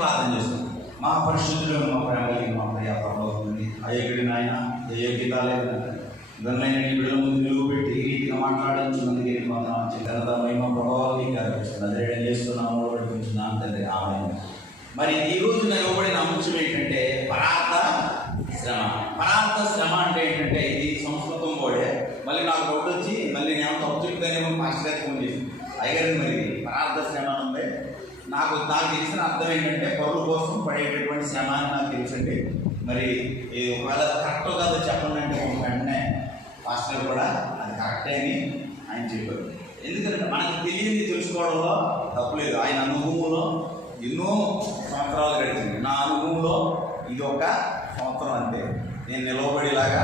ప్రార్థన చేస్తాం. మా పరిశుద్ధులు, మా ప్రేమ, మా ప్రియాపంలో అయోగ్యుడిని ఆయన అయోగ్యత లేదు దాన్ని బిడ్డల ముందు నిలువబెట్టి ఈ రీతిగా మాట్లాడించినందుకు ఘనత మహిమ ప్రభావాన్ని అదేం చేస్తున్నాము నడిపించున్నాం తండ్రి. ఆమె మరి ఈ రోజు ఇవ్వబడిన అంశం ఏంటంటే పరార్థ శ్రమ. పరార్థ శ్రమ అంటే ఏంటంటే ఇది సంస్కృతం కూడా మళ్ళీ నాకు డౌట్ వచ్చి మళ్ళీ నేను తప్పు చెప్తానేమో మాస్టర్ గారికి ఫోన్ చేసి అయ్యారు మరి పరార్థ శ్రమ ఉంది. నాకు తెలిసిన అర్థం ఏంటంటే పరుల కోసం పడేటటువంటి శ్రమ అని నాకు తెలుసండి. మరి ఒకవేళ కరెక్ట్ కాదో చెప్పండి అంటే వెంటనే మాస్టర్ కూడా అది కరెక్టే అని ఆయన చెప్పారు. ఎందుకంటే మనకు తెలియని తెలుసుకోవడంలో తప్పులేదు. ఆయన అనుభవంలో ఎన్నో సంవత్సరాలు గడిచింది. నా అనుభవంలో ఇది ఒక సంవత్సరం అంతే నేను నిలవబడేలాగా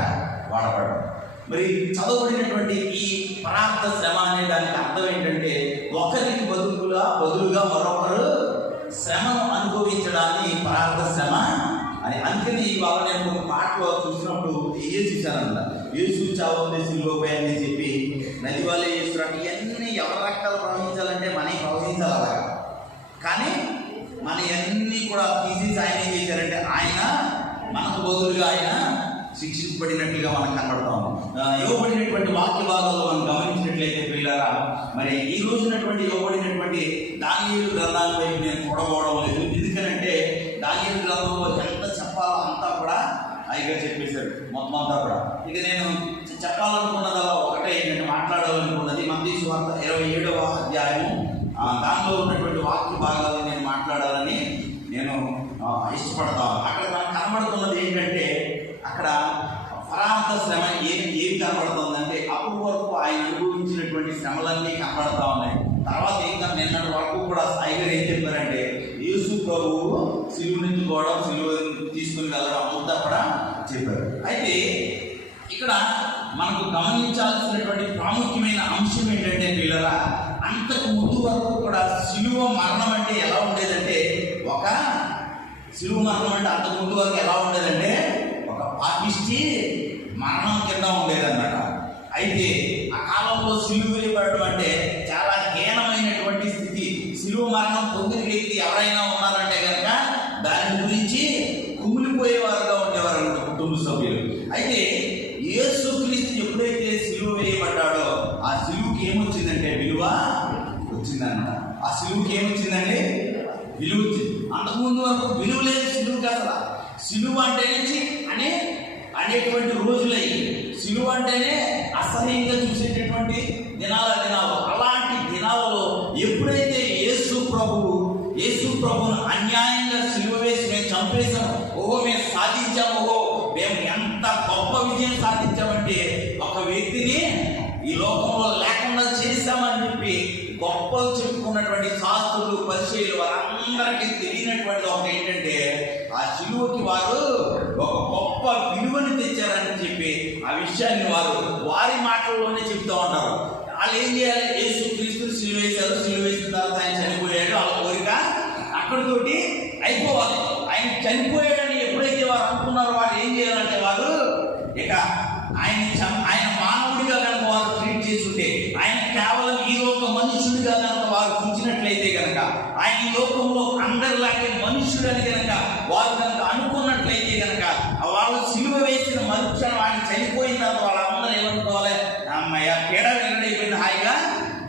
వాడబడ్డాను. మరి చదవబడినటువంటి ఈ పరార్థ శ్రమ అనే దానికి అర్థం ఏంటంటే ఒకరికి బదులుగా మరొకరు శ్రమను అనుభవించడాన్ని పరార్థ శ్రమ అని. అందుకని ఇవాళ నేను ఒక పాటలో చూసినప్పుడు చూశానంట. యేసు చావుంది సిలువపై అని చెప్పి నది వాళ్ళే చేస్తున్నట్టు ఇవన్నీ ఎవరి రక్తాలు ప్రవహించాలంటే మనకి ప్రవహించాలి అలాగా. కానీ మన ఇవన్నీ కూడా తీసేసి ఆయన ఏం చేశారంటే ఆయన మనకు బదులుగా ఆయన శిక్షించబడినట్లుగా మనకు కనబడతాం. ఇవ్వబడినటువంటి వాక్య భాగాల్లో మనం గమనించినట్లయితే పిల్లరా మరి ఈ రోజునటువంటి ఇవ్వబడినటువంటి దానియేలు గ్రంథాన్ని వైపు నేను చూడబోవడం లేదు. ఎందుకనంటే దానియేలు గ్రంథంలో ఎంత చెప్పాలో అంతా కూడా అయ్యగా చెప్పేశారు మొత్తం అంతా కూడా. ఇక నేను చెప్పాలనుకున్నదల్లా ఒకటే ఏంటంటే మాట్లాడాలనుకున్నది మత్తయి సువార్త 27వ అధ్యాయము దానిలో ఉన్నటువంటి వాక్య భాగాలను నేను మాట్లాడాలని నేను ఇష్టపడతాను. అక్కడ మనకు కనబడుతున్నది ఏంటంటే అక్కడ పరార్థ శ్రమ ఏమి కనబడుతుందంటే అప్పటి వరకు ఆయన అనుభవించినటువంటి శ్రమలన్నీ కనబడతా ఉన్నాయి. తర్వాత ఇంకా నిన్నటి వరకు కూడా సాయిగారు ఏం చెప్పారంటే యేసు ప్రభువు సిలువ నుంచి కూడా సిలువ తీసుకుని వెళ్ళడం అంతా కూడా చెప్పారు. అయితే ఇక్కడ మనకు గమనించాల్సినటువంటి ప్రాముఖ్యమైన అంశం ఏంటంటే పిల్లరా అంతకు ముందు వరకు కూడా సిలువ మరణం అంటే ఎలా ఉండేదంటే సిలువ మరణం అంటే అంతకు ముందు వరకు ఎలా ఉండేదంటే ఒక పాపిష్టి మరణం కింద ఉండేదన్నమాట. అయితే ఆ కాలంలో సిలువ వేయబడడం అంటే చాలా హీనమైనటువంటి స్థితి. సిలువ మరణం పొందిన వ్యక్తి ఎవరైనా ఉన్నారంటే కనుక దాని గురించి కుమిలిపోయేవారుగా ఉండేవారు అన్నమాట కుటుంబ సభ్యులు. అయితే యేసుక్రీస్తు ఎప్పుడైతే సిలువ వేయబడ్డాడో ఆ సిలువకి ఏమొచ్చిందంటే విలువ వచ్చిందన్నమాట. ఆ సిలువకి ఏమొచ్చిందంటే విలువ వచ్చింది. అంతకుముందు వరకు విలువ లేదు సిలువకి. అసలు సిలువ అంటేనే అనేటువంటి రోజులయ్యి సిలువ అంటేనే అసహ్యంగా చూసేటటువంటి దినాలు. అలాంటి దినాలలో ఎప్పుడైతే యేసు ప్రభువును అన్యాయంగా సిలువ వేసి మేము చంపేశాము, మేము సాధించాము, మేము ఎంత గొప్ప విజయం సాధించామంటే ఒక వ్యక్తిని ఈ లోకంలో లేకుండా చేశామని చెప్పి గొప్పలు చెప్పుకున్నటువంటి శాస్త్రులు పరిచయులు వారందరికీ తెలియనటువంటి ఒక ఏంటంటే ఆ సిలువకి వారు ఒక గొప్ప విలువని తెచ్చారని చెప్పి ఆ విషయాన్ని వారి మాటల్లోనే చెప్తూ ఉంటారు. వాళ్ళు ఏం చేయాలి? యేసుక్రీస్తు సిలువ వేశారు, సిలువ వేసిన తర్వాత ఆయన చనిపోయాడు, వాళ్ళ కోరిక అక్కడితోటి అయిపోవాలి. ఆయన చనిపోయాడని ఎప్పుడైతే వారు అనుకున్నారో వారు ఏం చేయాలంటే వారు ఇక ఆయన మానవుడిగా కనుక వారు ట్రీట్ చేస్తుంటే, ఆయన కేవలం ఈ లోక మనుషుడిగా కనుక వారు చూసినట్లయితే కనుక, ఆయన ఈ లోకంలో అందరిలాగే మనుషుడని కనుక వారు కనుక అనుకున్నట్లయితే కనుక వాళ్ళు సిలువ వేసిన మరుక్షణం ఆయన చనిపోయిన తర్వాత వాళ్ళందరూ ఏమనుకోవాలి? అమ్మయ్య పీడ వెల్లడైపోయింది, హాయిగా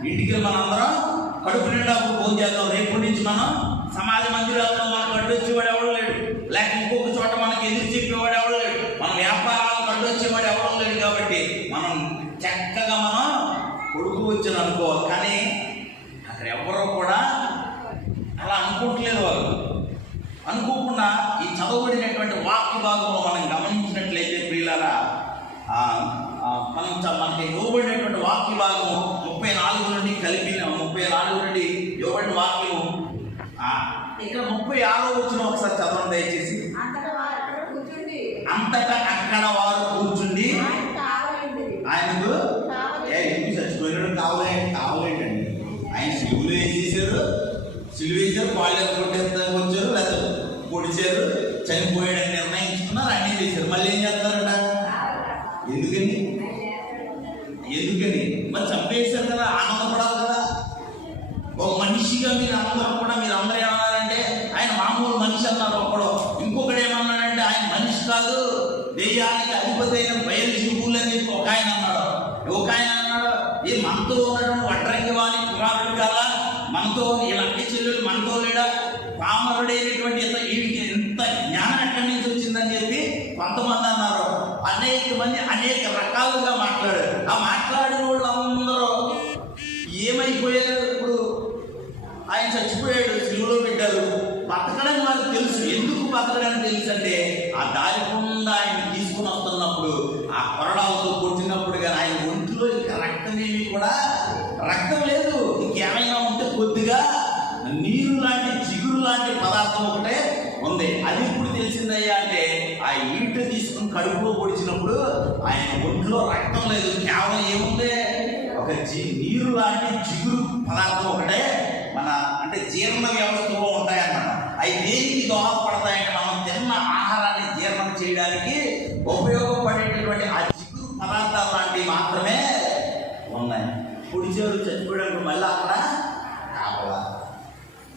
ఇంటికి మనందరం కడుపు నిండా భోజనం చేద్దాం, రేపు నుంచి మనం సమాజ మందిరాల్లో మనకు అడ్డొచ్చేవాడు ఎవడో లేడు, లేక ఇంకొక చోట మనకు ఎదురు చెప్పేవాడు ఎవడో లేడు, మన వ్యాపారాలకు అడ్డొచ్చేవాడు ఎవడో లేడు. కాబట్టి మనం చక్కగా మనం కొడుకు వచ్చని అనుకోవాలి. కానీ అక్కడ ఎవరో కూడా అలా అనుకోవట్లేదు. వాళ్ళు అనుకోకుండా ఈ చదవబడినటువంటి వాక్య భాగంలో మనం గమనించినట్లయితే ప్రియులారా మనకి ఇవ్వబడినటువంటి వాక్య భాగము 34 నుండి కలిపి 34 నుండి ఇవ్వబడిన వాక్యము ఇక్కడ 36వ వచనం ఒకసారి చదవండి దయచేసి. అంతటా అక్కడ వారు కూర్చుండి ఆయనకు ఎందుకు చచ్చిపోయినాడు కావాలేంటండి. ఆయన సిలువలు వేసేసారు, వాళ్ళు కొట్టేస్తానికి వచ్చారు, లేదా పొడిచారు, చనిపోయాడని నిర్ణయించుకున్నారు, అన్నీ చేశారు. మళ్ళీ ఏం చేస్తారట? ఎందుకని మరి చంపేశారు కదా, ఆనందపడాలి కదా. ఒక మనిషిగా మీరు అందరూ ఏమన్నారంటే ఆయన మామూలు మనిషి అన్నాడు ఒకడు. ఇంకొకడు ఏమన్నాడంటే ఆయన మనిషి కాదు, దెయ్యానికి అధిపతి అయిన బయలుజెబూలు అని చెప్పి ఒక ఆయన అన్నాడు. ఈ మనతో ఉన్నటువంటి వడ్రంగి వారి కుమారుడు కదా, మనతో ఇలాంటి చెల్లెలు మనతో లేడా, పామరుడైనటువంటి వీడికి ఎంత జ్ఞానం ఎక్కడి నుంచి వచ్చిందని చెప్పి కొంతమంది అన్నారు. అనేక మంది అనేక రకాలుగా మాట్లాడారు. ఆ మాట్లాడిన వాళ్ళందరూ ఏమైపోయారు? ఇప్పుడు ఆయన చచ్చిపోయాడు, సిలువలో పెట్టారు. బతకడానికి వాళ్ళకి తెలుసు. ఎందుకు బతకడానికి తెలుసు అంటే ఆ దారి గుండా ఆయన తీసుకుని వస్తున్నప్పుడు ఆ కొరడాలతో కొట్టినప్పుడు కానీ ఆయన ఒంట్లో ఇంకా రక్తమేమి కూడా రక్తం లేదు, ఇంకేమైనా ఉంటే కొద్దిగా నీరు లాంటి జిగురు లాంటి పదార్థం ఒకటే ఉంది. అది ఇప్పుడు తెలిసిందయ్యా అంటే ఆ ఈట తీసుకుని కడుపులో పొడిచినప్పుడు ఆయన ఒంట్లో రక్తం లేదు, కేవలం ఏముంది ఒక నీరు లాంటి జిగురు పదార్థం ఒకటే మన అంటే జీర్ణ వ్యవస్థలో ఉంటాయన్నమాట. అవి దేనికి దోహదపడతాయంటే మనం తిన్న ఆహారాన్ని జీర్ణం చేయడానికి ఉపయోగపడేటటువంటి ఆ జిగురు పదార్థాలు లాంటివి మాత్రమే ఉన్నాయి. పొడిచేరు చచ్చిపోయడానికి మళ్ళీ అక్కడ కావాలా?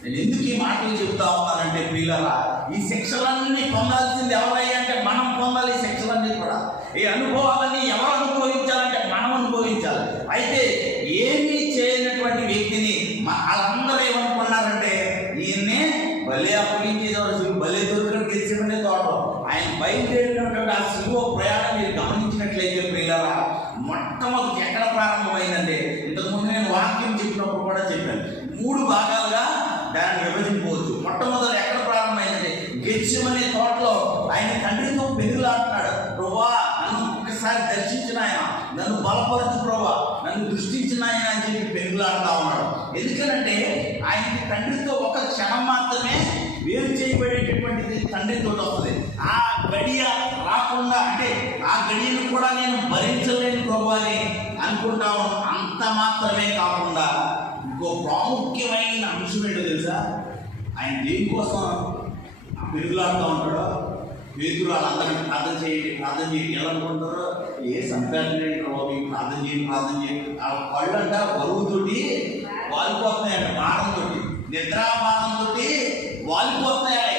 నేను ఎందుకు ఈ మాటలు చెప్తా ఉన్నానంటే ప్రియులారా, ఈ శిక్షలన్నీ పొందాల్సింది ఎవరయ్యా అంటే మనం పొందాలి. ఈ శిక్షలన్నీ కూడా, ఈ అనుభవాలన్నీ ఎవరు అనుభవించాలంటే మనం అనుభవించాలి. అయితే ఏమీ చేయనటువంటి వ్యక్తిని వాళ్ళందరూ ఏమనుకున్నారంటే ఈయన్నే భలే అప్పగించేవాడు, భలే దొరికిన గెలిచినట్టే తోటలో ఆయన బయలుదేరినటువంటి ఆ శిలువ ప్రయాణం మీరు గమనించినట్లయితే ప్రియులారా, మొట్టమొదటి ఎక్కడ ప్రారంభమైందంటే ఇంతకుముందు నేను వాక్యం చెప్పినప్పుడు కూడా చెప్పాను, 3 భాగాలుగా దాన్ని విభజించవచ్చు. మొట్టమొదటి ఎక్కడ ప్రారంభమైందంటే గెత్సేమనే తోటలో ఆయన తండ్రితో పెనుగులాడుతున్నాడు. ప్రభువా నన్ను ఒక్కసారి దర్శించిన ఆయన, నన్ను బలపరచు ప్రభువా, నన్ను దృష్టించిన ఆయన అని చెప్పి పెనుగులాడుతూ ఉన్నాడు. ఎందుకనంటే ఆయనకి తండ్రితో ఒక క్షణం మాత్రమే వేరు చేయబడేటటువంటిది తండ్రితో వస్తుంది. ఆ గడియ రాకుండా అంటే ఆ గడియను కూడా నేను భరించలేను ప్రభువా అని అనుకుంటా. అంత మాత్రమే కాకుండా ఇంకో ప్రాముఖ్యమైన అంశం ఏంటో తెలుసా? ఆయన దేనికోసం పెరుగులాడుతూ ఉంటాడో పేతురు వాళ్ళందరినీ ప్రార్థన చేయండి ఎలా అనుకుంటారో, ఏ సంపాదన ప్రార్థన చేయండి. ఆ కళ్ళు అంట బరువుతోటి వాలిపోతున్నాయంట, బాధంతో, నిద్రాబాధంతో వాలిపోతున్నాయి.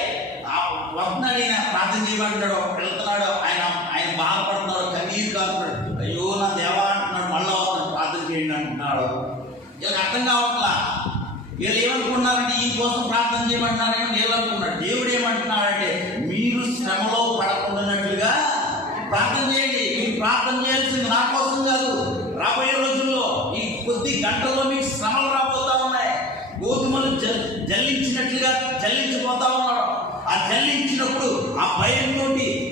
వస్తున్నాడు ఈయన ప్రార్థన చేయమంటాడు, వెళ్తున్నాడు, ఆయన బాధపడుతున్నాడు, కన్నీరు కాస్తున్నాడు, అయ్యో నా దేవా అంటున్నాడు, మళ్ళీ వస్తున్నాడు ప్రార్థన చేయండి అంటున్నాడు. వీళ్ళకి అర్థం కావట్లా. వీళ్ళు ఏమనుకున్నారంటే ఈ కోసం ప్రార్థన చేయమంటున్నారేమో వీళ్ళు అనుకున్నాడు. దేవుడు ఏమంటున్నాడంటే మీరు శ్రమలో పడకుండానట్లుగా ప్రార్థన చేయండి. మీరు ప్రార్థన చేయాల్సింది నా కోసం కాదు. రాబోయే రోజుల్లో ఈ కొద్ది గంటల్లో మీకు శ్రమలు రాబోతా ఉన్నాయి. గోధుమలు జల్లించినట్లుగా జల్లించిపోతా ఉన్నాడు. ఆ జల్లించినప్పుడు ఆ భయంతో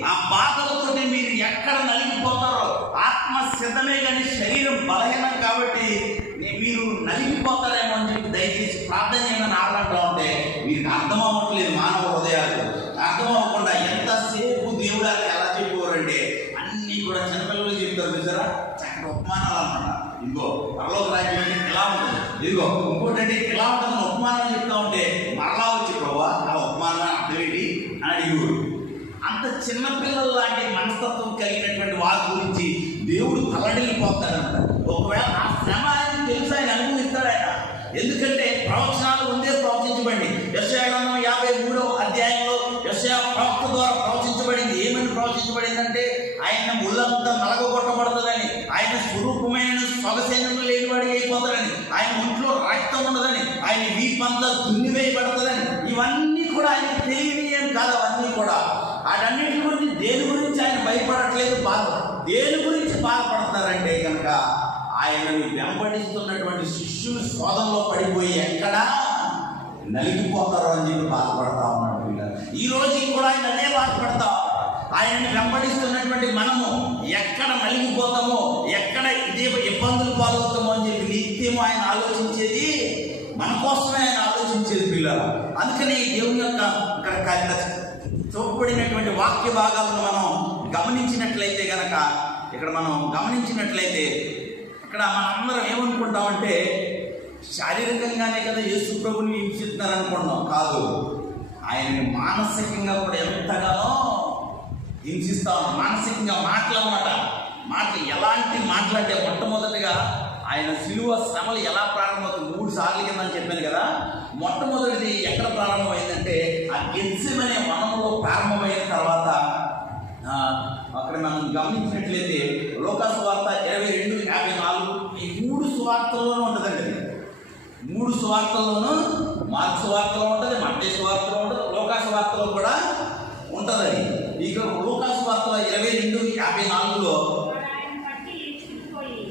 ఆ బాధలతో మీరు ఎక్కడ నలిగిపోతారో, ఆత్మ సిద్ధమే కానీ శరీరం బలహీనం కాబట్టి మీరు నలిగిపోతారేమో అని చెప్పి దయచేసి ప్రార్థన చేయమని ఆడంటా ఉంటే వీరికి అర్థం అవ్వట్లేదు. మానవ హృదయాలు అర్థం అవ్వకుండా ఎంతసేపు దేవుడు ఎలా చెప్పేవారంటే అన్నీ కూడా చిన్నపిల్లలు చెప్తారు చూసారా, చక్కటి ఉపమానాలు అన్నమాట. ఇదిగో పరలోక రాజ్యం అంటే ఇలా ఉంటుంది, ఇదిగో ఇంకోటంటే ఇలా ఉంటుందని ఉపమానాలు చెప్తా ఉంటే మరలా వచ్చి ప్రభా ఆ ఉపమానం అర్థమేంటి అని అడిగేవాడు. అంత చిన్నపిల్లల లాంటి మనస్తత్వం కలిగినటువంటి వారి గురించి దేవుడు తల్లడిల్లిపోతాడంట. ఒకవేళ ఆ శ్రమ ఆయన తెలుసు, ఆయన అనుభవిస్తాడు ఆయన. ఎందుకంటే ప్రవచనాలు ముందే ప్రవచించబడి యెషయా గ్రంథం 53వ అధ్యాయంలో యెషయా ప్రవక్త ద్వారా ప్రవచించబడింది. ఏమని ప్రవచించబడిందంటే ఆయన ముళ్ళంతా నలగొట్టబడుతుందని, ఆయన స్వరూపమైన సొగసైనలు లేనివాడికి అయిపోతాడని, ఆయన ఒంట్లో రక్తం ఉండదని, ఆయన వీపంతా దున్నివేయబడుతుందని, ఇవన్నీ కూడా ఆయనకు తెలియని ఏం కాదు. అవన్నీ కూడా వాటన్నిటి గురించి దేని గురించి ఆయన భయపడట్లేదు, దేని గురించి బాధపడుతున్నారంటే కనుక ఆయనను వెంబడిస్తున్నటువంటి శిష్యులు శోధనలో పడిపోయి ఎక్కడా నలిగిపోతారో అని చెప్పి బాధపడతా ఉన్నాడు. ఈ రోజు కూడా ఆయన అదే బాధపడతాం. ఆయన్ని వెంబడిస్తున్నటువంటి మనము ఎక్కడ నలిగిపోతామో, ఎక్కడ ఇదే ఇబ్బందులు పాలవుతామో అని చెప్పి నిత్యము ఆయన ఆలోచించేది మన కోసమే ఆయన ఆలోచించేది పిల్లలు. అందుకని దేవుని యొక్క ఇక్కడ చూపబడినటువంటి వాక్య భాగాలను మనం గమనించినట్లయితే కనుక ఇక్కడ మనందరం ఏమనుకుంటామంటే శారీరకంగానే కదా యేసు ప్రభుని హింసిస్తున్నారు అనుకుంటాం. కాదు, ఆయనని మానసికంగా కూడా ఎంతగానో హింసిస్తా ఉన్నాం. మానసికంగా మాటలు ఎలాంటి మాటలంటే మొట్టమొదటిగా ఆయన శిలువ శ్రమలు ఎలా ప్రారంభమవుతుంది 3 సార్లు కింద అని చెప్పాను కదా. మొట్టమొదటిది ఎక్కడ ప్రారంభమైందంటే ఆ గెత్సెమనే వనంలో ప్రారంభమైన తర్వాత అక్కడ మనం గమనించినట్లయితే లోకాసు వార్త 22:54 ఈ 3 సువార్తల్లోనూ ఉంటుందండి. 3 సువార్తల్లోనూ, మార్క్స్ వార్తలో ఉంటుంది, మత్తయి సువార్తలో ఉంటుంది, లోకాసు వార్తలో కూడా ఉంటుందని. ఇక లోకాసు వార్తలో 22:54లో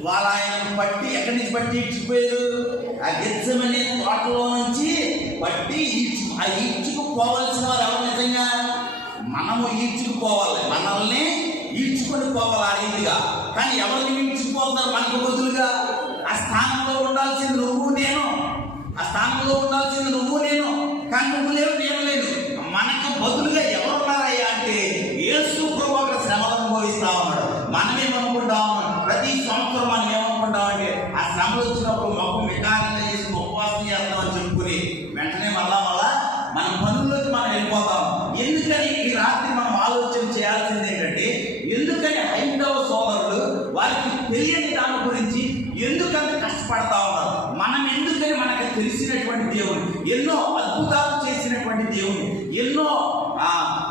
వాళ్ళు ఆయనను పట్టి ఎక్కడి నుంచి పట్టి ఈడ్చిపోయారు? ఆ గెత్సెమనే తోటలో నుంచి పట్టి ఆ ఈడ్చుకుపోవలసిన వారు ఎవరు? నిజంగా మనము ఈడ్చుకుపోవాలి, మనల్ని ఈడ్చుకొని పోవాలి ఆ రీతిగా. కానీ ఎవరిని ఈడ్చుకుపోతారు మనకు బదులుగా? ఆ స్థానంలో ఉండాల్సింది నువ్వు నేను, ఆ స్థానంలో ఉండాల్సింది నువ్వు నేను. కానీ నువ్వు లేవు, నేను లేదు. మనకు బదులుగా ఎవరున్నారయ్యా అంటే యేసు ప్రభువు అక్కడ శ్రమలు అనుభవిస్తా ఉన్నాడు. మనమేమనుకుంటాం? ప్రతి సంవత్సరం మనం ఏమనుకుంటామంటే ఆ శ్రమలు వచ్చినప్పుడు మొక్క వికారంగా చేసుకుని ఉపవాసం చేస్తామని చెప్పుకుని వెంటనే మళ్ళా మన పనుల్లోకి మనం వెళ్ళిపోతాం. ఎందుకని ఈ రాత్రి మనం ఆలోచన చేయాల్సింది ఏంటంటే, ఎందుకని హైందవ సోదరులు వారికి తెలియని దాని గురించి ఎందుకంత కష్టపడతా ఉన్నారు? మనం ఎందుకని మనకు తెలిసినటువంటి దేవుడు, ఎన్నో అద్భుతాలు చేసినటువంటి దేవుడు, ఎన్నో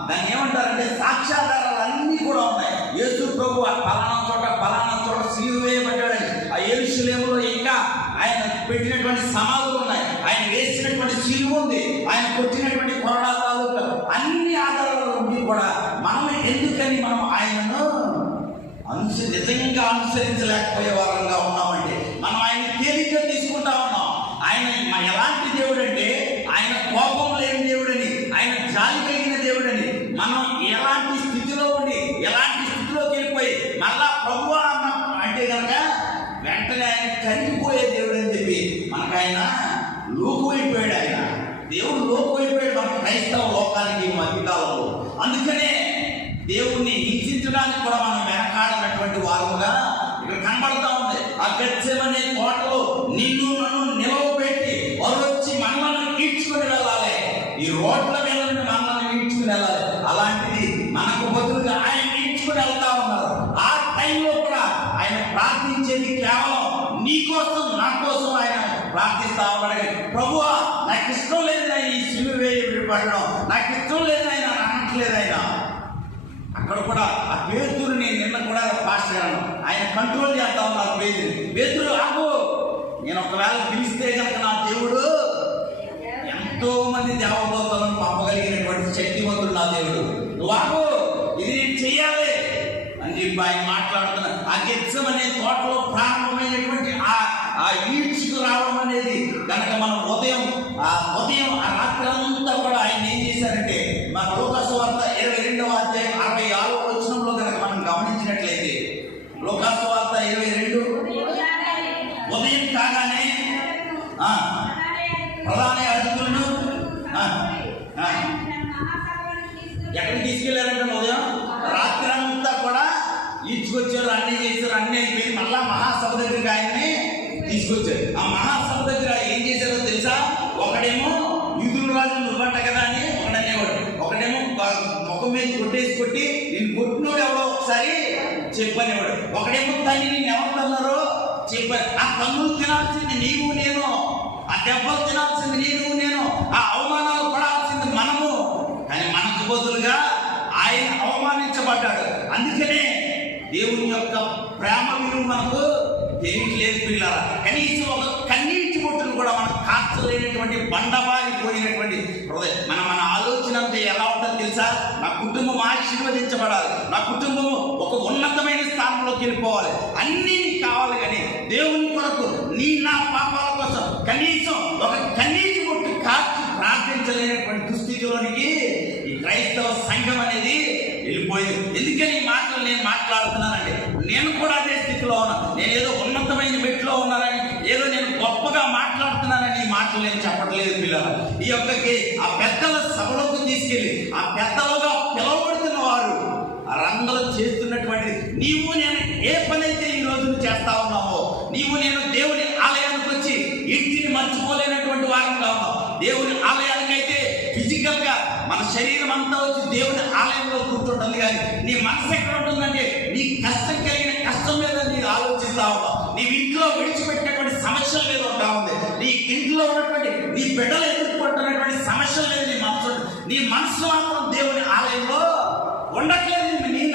దాన్ని ఏమంటారంటే సాక్ష్యాధారాలన్నీ కూడా ఉన్నాయి. యేసు ప్రభు పలానా చోట సిలువ వేయబడ్డాడని ఆ యెరూషలేములో ఇంకా ఆయన పెట్టినటువంటి సమాధులు ఉన్నాయి, ఆయన వేసినటువంటి సిలువ ఉంది, ఆయన కొట్టినటువంటి కొరడాలు, అన్ని ఆధారాలు ఉండి కూడా మనం ఎందుకని మనం ఆయనను నిజంగా అనుసరించలేకపోయే వారంగా ఉన్నామంటే మనం ఆయన తేలిగ్గా తీసుకుంటా ఉన్నాం. ఆయన ఎలాంటి దేవుడు అంటే ఆయన కోపం లేని దేవుడని, ఆయన జాలి కలిగిన దేవుడని, మనం ఎలాంటి స్థితిలో ఉండి ఎలాంటి స్థితిలోకి వెళ్ళిపోయి మళ్ళా ప్రభువా అంటే కనుక వెంటనే ఆయన కరిగిపోయే దేవుడు అని చెప్పి మనకు ఆయన లోకువైపోయాడు. ఆయన దేవుడు లోకువైపోయాడు మన క్రైస్తవ లోకానికి ఈ మధ్యకాలంలో. అందుకనే దేవుణ్ణి హింసించడానికి కూడా మనం వెనకాడనటువంటి వారుగా ఇక్కడ కనబడతా ఉంది. ఆ గెత్సెమనే తోటలో నిన్ను నన్ను నిలవబెట్టి వారు వచ్చి మనల్ని ఈడ్చుకొని వెళ్ళాలి, ఈ రోడ్ల మీద నుండి మనల్ని ఈడ్చుకుని వెళ్ళాలి. అలాంటిది మనకు బదులుగా ఆయన ఈడ్చుకుని వెళ్తా ఉన్నారు. ఆ టైంలో కూడా ఆయన ప్రార్థించేది కేవలం నీ కోసం, నా కోసం ఆయన ప్రార్థిస్తా ఉన్నాడు. ప్రభువా నాకు ఇష్టం లేదు ఆయన ఈ సిలువ వేయబడడం, నాకు ఇష్టం లేదు ఆయన అనట్లేదు. అక్కడ కూడా ఆ పేతురుని నిన్న కూడా పాస్టర్ గారు ఆయన కంట్రోల్ చేస్తా ఉన్నారు. పేతురు ఆగు, నేను ఒకవేళ పిలిస్తే కనుక నా దేవుడు ఎంతో మంది దేవదూతలను పంపగలిగినటువంటి శక్తివంతుడు నా దేవుడు, నువ్వు ఆగు, ఇది నేను చెయ్యాలి అని చెప్పి ఆయన మాట్లాడుతున్నా. ఆ గెత్సెమనే తోటలో ప్రారంభమైనటువంటి ఆ ఈడ్చుకు రావడం అనేది కనుక మనం ఉదయం ఆ రాత్రి అంతా కూడా ఆయన ఏం చేశారంటే మన లోకాసు వార్త 22:66 కనుక మనం గమనించినట్లయితే, లోకాసు వార్త 22 ఉదయం కాగానే ప్రధాన యాజకులను ఎక్కడికి తీసుకెళ్లారంటే ఉదయం రాత్రి అంతా కూడా ఈడ్చుకొచ్చారు, అన్నీ చేశారు, అన్నీ అయిపోయింది. మళ్ళా మహాసభ దగ్గరికి ఆయన్ని తీసుకొచ్చారు. ఆ మహాసభ దగ్గర ఏం చేశారో తెలుసా? ఒకడేమో యూదుల రాజు నువ్వంట కదా అని ఒకడనేవాడు, ఒకడేమో ముఖం మీద కొట్టి నేను కొట్టినోడు ఎవడో ఒకసారి చెప్పనేవాడు, ఒకడేమో తల్లి నేను ఎవరు తన్నారో చెప్పాను. ఆ కన్నులు తినాల్సింది నీవు నేను, ఆ దెబ్బలు తినాల్సింది నీవు నేను, ఆ అవమానాలు పడాల్సింది మనము. కానీ మనకు బదులుగా ఆయన అవమానించబడ్డాడు. అందుకనే దేవుని యొక్క ప్రేమ విలువ మనకు తెలియట్లేదు పిల్లరా. కనీసం ఒక కన్నీటి బొట్టును కూడా మనం కాచలేనటువంటి బండబారిపోయినటువంటి హృదయం. మన ఆలోచన అంతా ఎలా ఉంటుందో తెలుసా? నా కుటుంబం ఆశీర్వదించబడాలి, నా కుటుంబం ఒక ఉన్నతమైన స్థానంలోకి వెళ్ళిపోవాలి, అన్నీ నీకు కావాలి. కానీ దేవుని కొరకు నా పాపాల కోసం కనీసం ఒక కన్నీటి బొట్టు కాచి ప్రార్థించలేనటువంటి దుస్థితిలోనికి ఈ క్రైస్తవ సంఘం అనేది వెళ్ళిపోయింది. ఎందుకని ఈ మాటలు నేను మాట్లాడుతున్నానంటే, నేను కూడా అదే స్థితిలో ఉన్నాను. నేను ఏదో ఉన్నతమైన మెట్లో ఉన్నానని, ఏదో నేను గొప్పగా మాట్లాడుతున్నానని ఈ మాటలు నేను చెప్పట్లేదు పిల్లలు. ఈ యొక్క ఆ పెద్దల సభలోకి తీసుకెళ్ళి ఆ పెద్దలుగా పిలువబడుతున్న వారు అందరూ చేస్తున్నటువంటి నీవు నేను ఏ పని అయితే ఈ రోజు చేస్తా ఉన్నామో, నీవు నేను దేవుని ఆలయానికి వచ్చి ఇంటిని మర్చిపోలేనటువంటి వారంగా ఉన్నాం. దేవుని ఆలయానికైతే ఫిజికల్ గా మన శరీరం అంతా వచ్చి దేవుని ఆలయంలో కూర్చుంటుంది, కానీ నీ మనసు ఎక్కడ ఉంటుందంటే నీ కష్టం కలిగిన కష్టం మీద నీవు ఆలోచిస్తా ఉన్నావు. నీ ఇంట్లో విడిచిపెట్టినటువంటి సమస్య సమస్యల మీద ఉంటా ఉంది. నీ ఇంట్లో ఉన్నటువంటి నీ బిడ్డలు ఎదుర్కొంటున్నటువంటి సమస్యల మీద నీ మనసు మాత్రం దేవుని ఆలయంలో ఉండట్లేదు.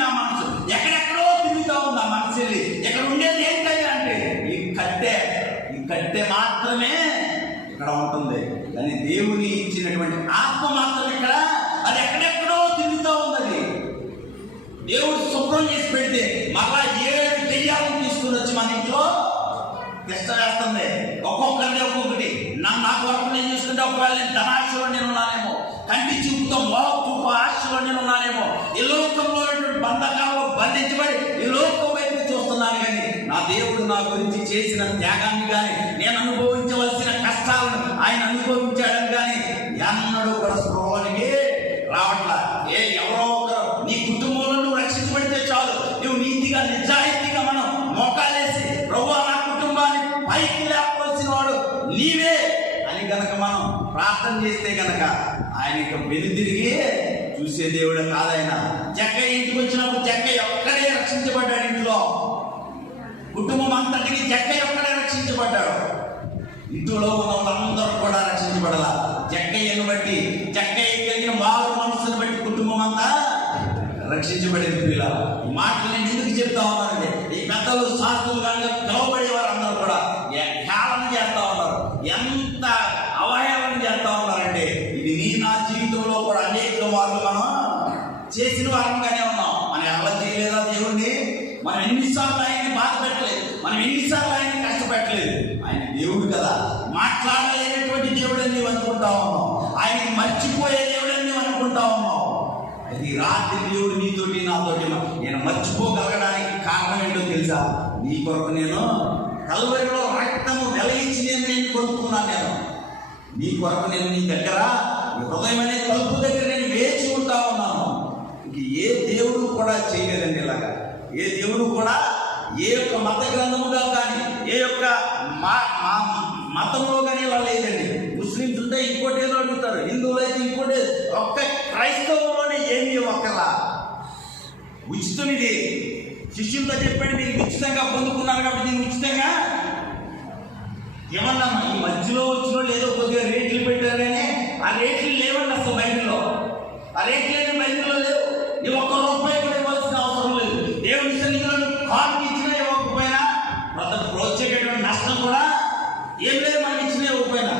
నా మనసు ఎక్కడెక్కడో తిరుగుతా ఉంది. ఆ మనసు వెళ్ళి ఇక్కడ ఉండేది ఏంటయ్యా అంటే ఈ కట్టె మాత్రమే ఇక్కడ ఉంటుంది. కానీ దేవుని ఇచ్చినటువంటి ఆత్మ మాత్రం ఇక్కడ అది ఎక్కడెక్కడో తిరుగుతూ ఉంది. దేవుడు శుభ్రం చేసి పెడితే మళ్ళా 7 దెయ్యాలను తీసుకుని వచ్చి మన ఇంట్లో తెస్తవేస్తుంది. ఒక్కొక్కరిని ఒక్కొక్కటి నాకు వరకు నేను చూసుకుంటే ఒకవేళ నేను ధనాశలో నేను ఉన్నానేమో, కంటి చూపుతో చూపు ఆశలో నేను ఉన్నానేమో, ఈ లోకంలో బంధకాల్లో బంధించబడి ఈ లోకం వైపు చూస్తున్నాను. కానీ నా దేవుడు నా గురించి చేసిన త్యాగాన్ని కానీ నేను అనుభవించవలసిన కష్టాలను ఆయన అనుభవించాడని కానీ ఎన్నడూ కూడా స్పృహలోనికి రావట్లా. ఎవరో ఒకరు నీ కుటుంబంలో నువ్వు రక్షించబడితే చాలు, నువ్వు నీతిగా నిజాయితీగా మనం మోకాలేసి ప్రభువా నా కుటుంబాన్ని పైకి లేపవలసిన వాడు నీవే అని గనక మనం ప్రార్థన చేస్తే గనక ఆయనకి వెనుదిరిగి చూసే దేవుడు కాదాయన. జక్కయ్య ఇంటికి వచ్చినప్పుడు జక్కయ్య ఒక్కడే రక్షించబడ్డాడు. ఇంట్లో కుటుంబం అంతటికి జక్కయ్య ఒక్కడే రక్షించబడ్డాడు. ఇంట్లో ఉన్న వాళ్ళందరూ కూడా రక్షించబడాల. జక్కయ్యను బట్టి, జక్కయ్య కలిగిన మారు మనసును బట్టి కుటుంబం అంతా రక్షించబడింది. పిల్ల ఈ మాటలు నేను ఎందుకు చెప్తా ఉన్నానంటే ఈ పెద్దలు శాస్త్రులు కానీ పిలవబడే వారు అందరూ కూడా హేళన చేస్తా ఉన్నారు, ఎంత అవహేళన చేస్తా ఉన్నారంటే ఇది నా జీవితంలో కూడా అనేక మార్లు మనం చేసిన వారంగానే ఉన్నాం. మనం ఎలా చేయలేదా దేవుణ్ణి? మనం ఎన్నిసార్లు ఆయన్ని బాధ పెట్టలేదు, మనం ఎన్నిసార్లు ఆయన్ని కష్టపెట్టలేదు. ఆయన దేవుడు కదా, మాట్లాడలేనటువంటి దేవుడని నువ్వు అనుకుంటా ఉన్నాం, ఆయన్ని మర్చిపోయే దేవుడని నువ్వు అనుకుంటా ఉన్నాం. అది రాత్రి దేవుడు నీతోటి నాతోటి నేను మర్చిపోగలగడానికి కారణం ఏంటో తెలుసా? నీ కొరకు నేను కల్వరిలో రక్తము వెలయించి నేను కొనుక్కున్నాను. నేను నీ కొరకు నేను నీ దగ్గర హృదయం అనే తలుపు దగ్గర నేను వేచి ఉంటా ఉన్నాను. ఇంక ఏ దేవుడు కూడా చేయలేదండి ఇలాగా. ఏ దేవుడు కూడా ఏ యొక్క మత గ్రంథముగా కానీ ఏ యొక్క మతంలో కానీ వాళ్ళు లేదండి. ముస్లిమ్స్ ఉంటే ఇంకోటి ఏదో అడుగుతారు, హిందువులు అయితే ఇంకోటి, ఒక్క క్రైస్తవంలోనే ఏమీ ఒక్కలా ఉచితం. ఇది శిష్యులతో చెప్పండి, మీరు ఉచితంగా పొందుకున్నారు కాబట్టి నేను ఉచితంగా ఏమన్నా ఈ మధ్యలో వచ్చిన లేదో కొద్దిగా రేట్లు పెట్టారు కానీ ఆ రేట్లు లేవండి అసలు బైబిల్లో. ఆ రేట్లు అయితే బైబిల్లో లేవు. నువ్వు ₹1 కూడా ఇవ్వాల్సిన అవసరం లేదు. దేవుని సన్నిధిలో కానుక ఇచ్చినా ఇవ్వకపోయినా మొదటి వచ్చేటటువంటి నష్టం కూడా ఏం లేదు. మనం ఇచ్చినా ఇవ్వకపోయినా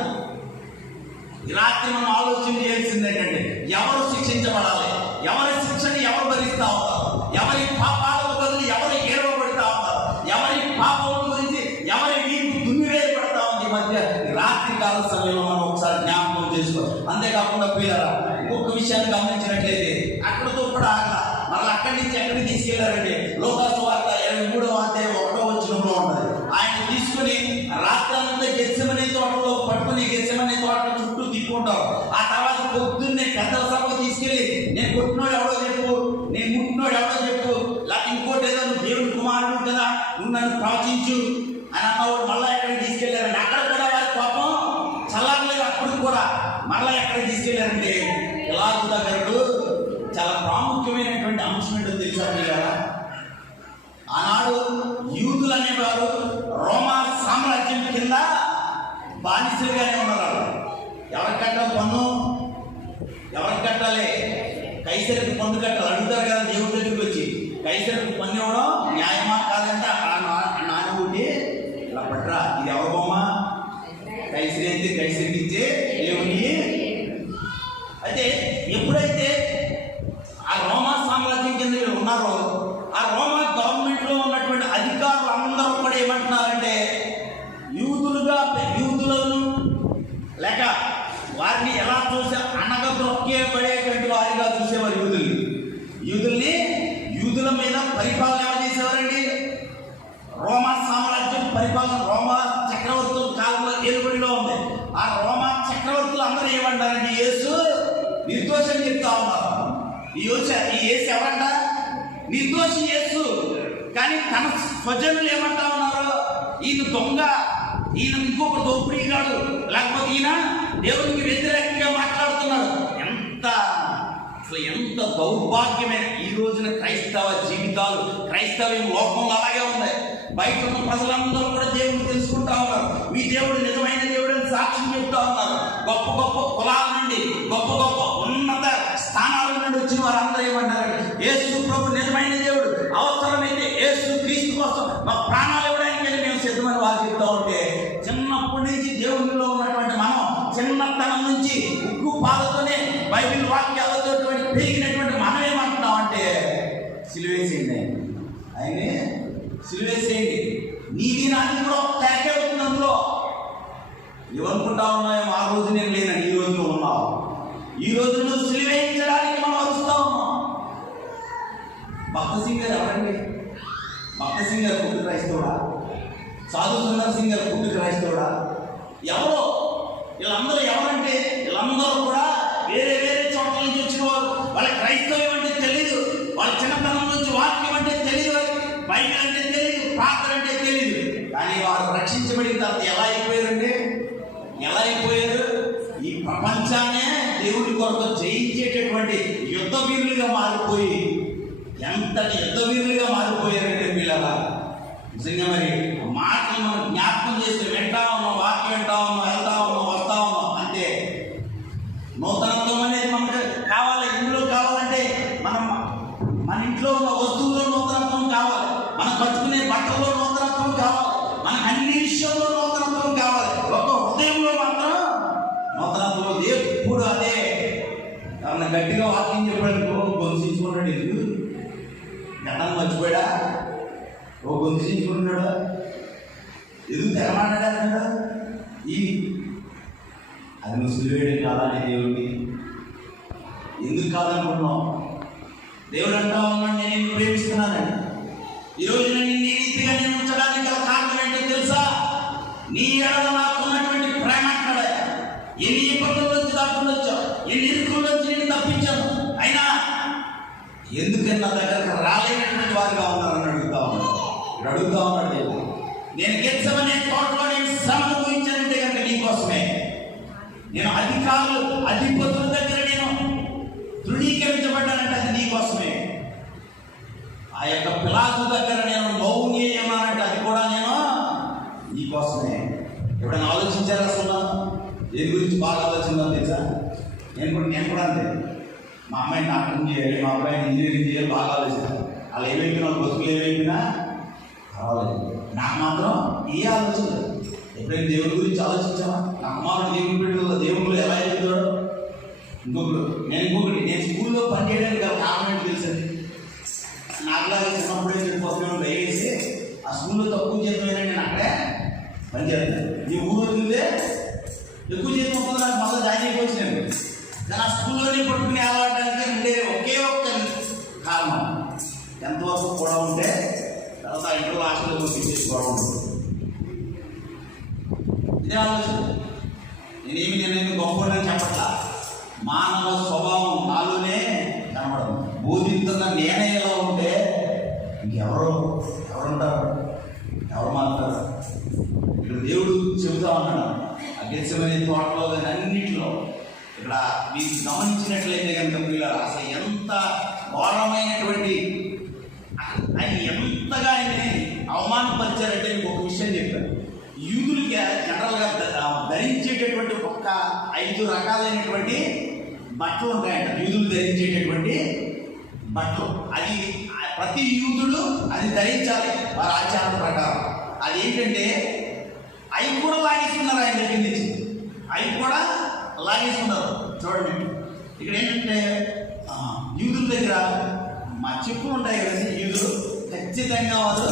ఈ రాత్రి మనం ఆలోచన చేయాల్సింది ఏంటంటే ఎవరు శిక్షించబడాలి, ఎవరి శిక్షని ఎవరు భరిస్తా ఉంటారు, ఎవరి పాపాలకు బదులు ఎవరు ఏడవబడతా ఉంటారు, ఎవరి పాపం గురించి ఎవరి వీపు దుమ్మివేయబడతా ఉంది. ఈ మధ్య రాత్రి కాల సమయంలో మనం ఒకసారి జ్ఞాపకం చేసుకో. అంతేకాకుండా పిల్లరా ఇంకొక విషయాన్ని గమనించినట్లయితే అక్కడితో కూడా ఆగల, మళ్ళీ అక్కడి నుంచి ఎక్కడికి తీసుకెళ్లారంటే లోకాసు వార్త 23వ అధ్యాయం 1వ వచనంలో ఉంటుంది. ఆయన తీసుకుని రాత్రంతా గెత్సెమనే తోటలో పట్టుకుని గెత్సెమనే తోట చుట్టూ తిప్పుకుంటారు. ఆ తర్వాత పొద్దున్నే పెద్దల సభకు తీసుకెళ్ళి నేను కొట్టినోడు ఎవడో చెప్పు, నేను ముట్టినోడు ఎవడో చెప్పు, లేకపోతే ఇంకోటి ఏదో నువ్వు దేవుని కుమారుడు కదా నువ్వు నన్ను ప్రవచించు అని అన్నవాడు మళ్ళీ ఎక్కడికి తీసుకెళ్లారండి. అక్కడ కూడా వారి కోపం చల్లారలేదు. అప్పుడు కూడా మళ్ళీ ఎక్కడికి తీసుకెళ్లారంటే పిలాతు దగ్గరకు. చాలా ప్రాముఖ్యమైనటువంటి అంశం ఏంటో తెలుసా పిల్లరా? ఆనాడు యూదులు అనేవారు రోమా సామ్రాజ్యం కింద బానిసలుగానే ఉన్నారు. ఎవరికి కట్టాలి పన్ను? ఎవరికి కట్టాలి? కైసరికి పన్ను కట్టాలి. అడుగుతారు కదా దేవుడి దగ్గరికి వచ్చి, కైసరికి పన్ను ఇవ్వడం న్యాయమా కాదంటే నాన్నగుడ్డి ఇలా పట్టరా, ఇది ఎవరి బొమ్మ? కైసరి అయితే కైసరికి ఇచ్చే దేవుని. అయితే ఎప్పుడైతే ఆ రోమా సామ్రాజ్యం కింద ఉన్నారో ఆ రోమా గవర్నమెంట్లో ఉన్నటువంటి అధికారులు అందరూ కూడా ఏమంటున్నారంటే యూదులను లేక వారిని ఎలా చూసే అనగదొక్కేబడేటువంటి వారిగా చూసేవారు. యూదుల మీద పరిపాలన ఏమో చేసేవారండి. రోమా సామ్రాజ్యం పరిపాలన రోమా చక్రవర్తుల కాలంలో ఏలుబడిలో ఉంది. ఆ రోమా చక్రవర్తులు అందరూ ఏమంటారండి? యేసు నిర్దోషం చెప్తా ఉన్నారు. ఈ యేసు ఎవరంట? నిర్దోషి యేసు. కానీ తన స్వజనులు ఏమంటా ఉన్నారు? ఈయన దొంగ, ఈయన ఇంకొక దోపిడీగాడు, లేకపోతే ఈయన దేవునికి వ్యతిరేకంగా మాట్లాడుతున్నాడు. ఎంత అసలు ఎంత దౌర్భాగ్యమైన ఈ రోజున క్రైస్తవ జీవితాలు, క్రైస్తవ్యం లోకంలో అలాగే ఉన్నాయి. బయట ఉన్న ప్రజలందరూ కూడా దేవుడు తెలుసుకుంటా ఉన్నారు. మీ దేవుడు నిజమైన దేవుడు అని సాక్ష్యం చెప్తా ఉన్నారు. గొప్ప గొప్ప కులాల నుండి, గొప్ప గొప్ప ఉన్నత స్థానాల నుండి వచ్చిన వారందరూ ఏమంటారు? యేసు ప్రభు నిజమైన దేవుడు, అవసరమైతే యేసు క్రీస్తు కోసం మా ప్రాణాలు ఇవ్వడానికి మేము సిద్ధమని వారు చెప్తా ఉంటే, చిన్నప్పటి నుంచి దేవునిలో ఉన్నటువంటి మనం చిన్నతనం నుంచి ఉగ్గు పాదతోనే బైబిల్ వాక్యాలతో పెరిగినటువంటి మనం ఏమంటున్నాం అంటే, సిలువేసేయండి, ఆయనే సిలువేసేయండి. నీది నాది కూడా తెరకే అవుతుంది. అందులో ఏమనుకుంటా ఉన్నాయో ఆ రోజు నేను లేనని ఈ రోజులో ఉన్నావు. ఈ రోజు నువ్వు సిలువేయించడానికి మనం అరుస్తా ఉన్నాం. భక్త సింగ్ గారు ఎవరండి? భక్త సింగ్ గారు పుట్టు క్రైస్తవుడా? సాధు సుందర్ సింగ్ గారు పుట్టు క్రైస్తవుడా? ఎవరో వీళ్ళందరూ ఎవరంటే, వీళ్ళందరూ కూడా వేరే వేరే చోట్ల నుంచి వచ్చిన వారు. వాళ్ళ క్రైస్తవ్యం అంటే తెలియదు, వాళ్ళ చిన్నతనం నుంచి వాక్యం అంటే తెలియదు, బైబిల్ అంటే తెలియదు, ప్రార్థన అంటే తెలియదు. కానీ వారు రక్షించబడిన తర్వాత ఎలా అయిపోయారంటే, ఎలా అయిపోయారు? ఈ ప్రపంచాన్నే దేవుడి కొరకు జయించేటటువంటి యుద్ధ వీరులుగా మారిపోయి, ఎంతటి యుద్ధ వీరులుగా మారిపోయారంటే పిల్లల నిజంగా మరి మాటలు మనం జ్ఞాపకం చేస్తే వింటా ఉన్నాం, వాక్యం వింటా ఉన్నాం, వెళ్తా ఉన్నాం, వస్తా ఉన్నాం. అంటే నూతనత్వం అనేది మనకు కావాలి. ఇందులో కావాలంటే మన ఇంట్లో ఉన్న వస్తువుల్లో నూతనత్వం కావాలి, మనం కట్టుకునే బట్టల్లో నూతనత్వం కావాలి, మనకు అన్ని విషయంలో నూతనత్వం కావాలి. ఒక హృదయంలో మాత్రం నూతనత్వం ఎప్పుడు అదే. ఎవరన్నా గట్టిగా వాక్యం చెప్పడానికి గొంతుకుంటున్నాడు, ఎందుకు గడ్డను మర్చిపోయాడా? ఓ గొంతుకుంటున్నాడు, ఎందుకు తెరమాడాడు? అది నువ్వు సిలువేయడం కాదని దేవుడిని ఎందుకు కాదనుకుంటున్నావు? దేవుడు అంటా ఉన్నాడు, నేను నిన్ను ప్రేమిస్తున్నానని. ఈరోజు నేను నీ రీతిగా నేను ఉంచడానికి గల కారణం ఏంటో తెలుసా? నీ ఎడల నాకున్నటువంటి ప్రేమ అక్కడ. ఎన్ని ఇబ్బందుల నుంచి దాటుకుని వచ్చావు, ఎన్ని ఇరుకుల నుంచి నేను తప్పించాను, అయినా ఎందుకని నా దగ్గరకు రాలేనటువంటి వారిగా ఉన్నారని అడుగుతా ఉన్నాడు. ఇక్కడ అడుగుతా ఉన్నాడు దేవుడు, నేను గెత్సెమనే తోటలో నేను శ్రమ అనుభవించానంటే కనుక నీకోసమే. నేను అధికారులు, అధిపతుల దగ్గర నేను తృణీకరించబడ్డానంటే అది నీకోసమే. ఆ యొక్క పిలాతు దగ్గర నేను మౌనీయమానంటే అది కూడా నేను నీకోసమే. ఎప్పుడైనా ఆలోచించారా? అసలు దేని గురించి బాగా ఆలోచించాలో తెలుసా? నేను కూడా అంతే. మా అమ్మాయిని డాక్టర్ని చేయాలి, మా అబ్బాయిని ఇంజనీరింగ్ చేయాలి, బాగా ఆలోచిస్తాను. అలా ఏమైపోయినా వాళ్ళు బతుకులు ఏమైపోయినా పర్వాలేదు. నాకు మాత్రం ఏ ఆలోచన లేదు. ఎప్పుడైనా దేవుడి గురించి ఆలోచించావా? నా కుమారుడు దేవుడి బిడ్డలు దేవుళ్ళు ఎలా ఎదుగుతాడో. ఇంకొకటి నేను స్కూల్లో పనిచేయడానికి గల కారణం ఏంటి తెలుసండి? నాకులాగా చిన్నప్పుడే నేను వేసి ఆ స్కూల్లో తక్కువ జీతమైనా నేను అక్కడే పనిచేస్తాను. నీ ఊరు వదిలితే ఎక్కువ జీతం వస్తుంది, నాకు మళ్ళీ జాయిన్ అయిపోవచ్చు. నేను కానీ ఆ స్కూల్లోనే పట్టుకుని అలవాటానికి ఉండే ఒకే ఒక్క కారణం, ఎంతవరకు కూడా ఉంటే తర్వాత ఇంటర్ లాస్ట్లో తీసేసి కూడా ఉంటుంది. ఇదే ఆలోచన. నేనేమి గొప్పని చెప్పట్లా, మానవ స్వభావం నాలోనే కనబడదు. బోధిస్తున్న నేనే ఎలా ఉంటే ఇంకెవరుంటారు, ఎవరు మాట్లాడతారు? ఇక్కడ దేవుడు చెబుతా ఉన్నాడు, ఆ గెత్సెమనే తోటలో కానీ అన్నింటిలో. ఇక్కడ మీరు గమనించినట్లయితే కనుక పిల్లలు అసలు ఎంత ఘోరమైనటువంటి, ఆయన ఎంతగా ఆయన్ని అవమానపరిచారంటే మీకు ఒక విషయం చెప్పారు. యూదులకి జనరల్గా ధరించేటటువంటి ఒక 5 రకాలైనటువంటి బట్టలు ఉంటాయంట. యూదులు ధరించేటటువంటి బట్టలు, అది ప్రతి యూదుడు అది ధరించాలి వారి ఆచారం ప్రకారం. అది ఏంటంటే అవి కూడా లాగేస్తున్నారు ఆయన దగ్గర నుంచి, అవి కూడా లాగేస్తున్నారు. చూడండి ఇక్కడ ఏంటంటే యూదుల దగ్గర మా చెప్పులు ఉంటాయి కదండి, యూదులు ఖచ్చితంగా వారు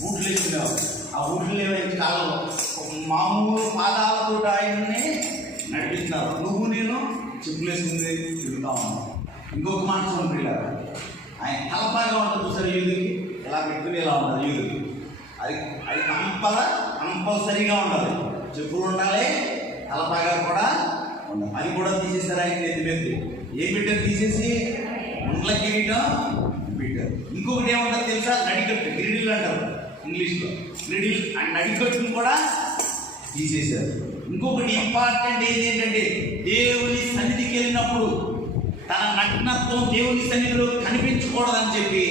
బూట్లు వేసుకునేవారు. ఆ బూట్లు ఏమైతే కాలంలో మామూలు పాదాలతో ఆయన్ని నడిపిస్తున్నారు. నువ్వు నేను చెప్పులు వేసుకుని తిరుగుతా ఉన్నావు. ఇంకొక మాట చూడండి, ఆయన తలపాగా ఉంటుంది సార్ యూదుకి, ఇలా పెట్టుకుని ఇలా ఉంటుంది యూదుకి. అది కంపల్సరీగా ఉండాలి. చెప్పులు ఉండాలి, తలపాగా కూడా ఉండాలి. అది కూడా తీసేస్తారు ఆయన నెత్తి మీద. ఏం పెట్టారు తీసేసి? ముండ్ల కిరీటం పెట్టారు. ఇంకొకటి ఏమంటారు తెలుసా? నడికట్టు, గ్రిడిల్ అంటారు ఇంగ్లీష్లో. గ్రిడిల్ అండ్ నడికట్టును కూడా తీసేశారు. ఇంకొకటి ఇంపార్టెంట్ ఏంటంటే దేవుని సన్నిధికి వెళ్ళినప్పుడు తన నగ్నత్వం దేవుని సన్నిధిలో కనిపించకూడదని చెప్పి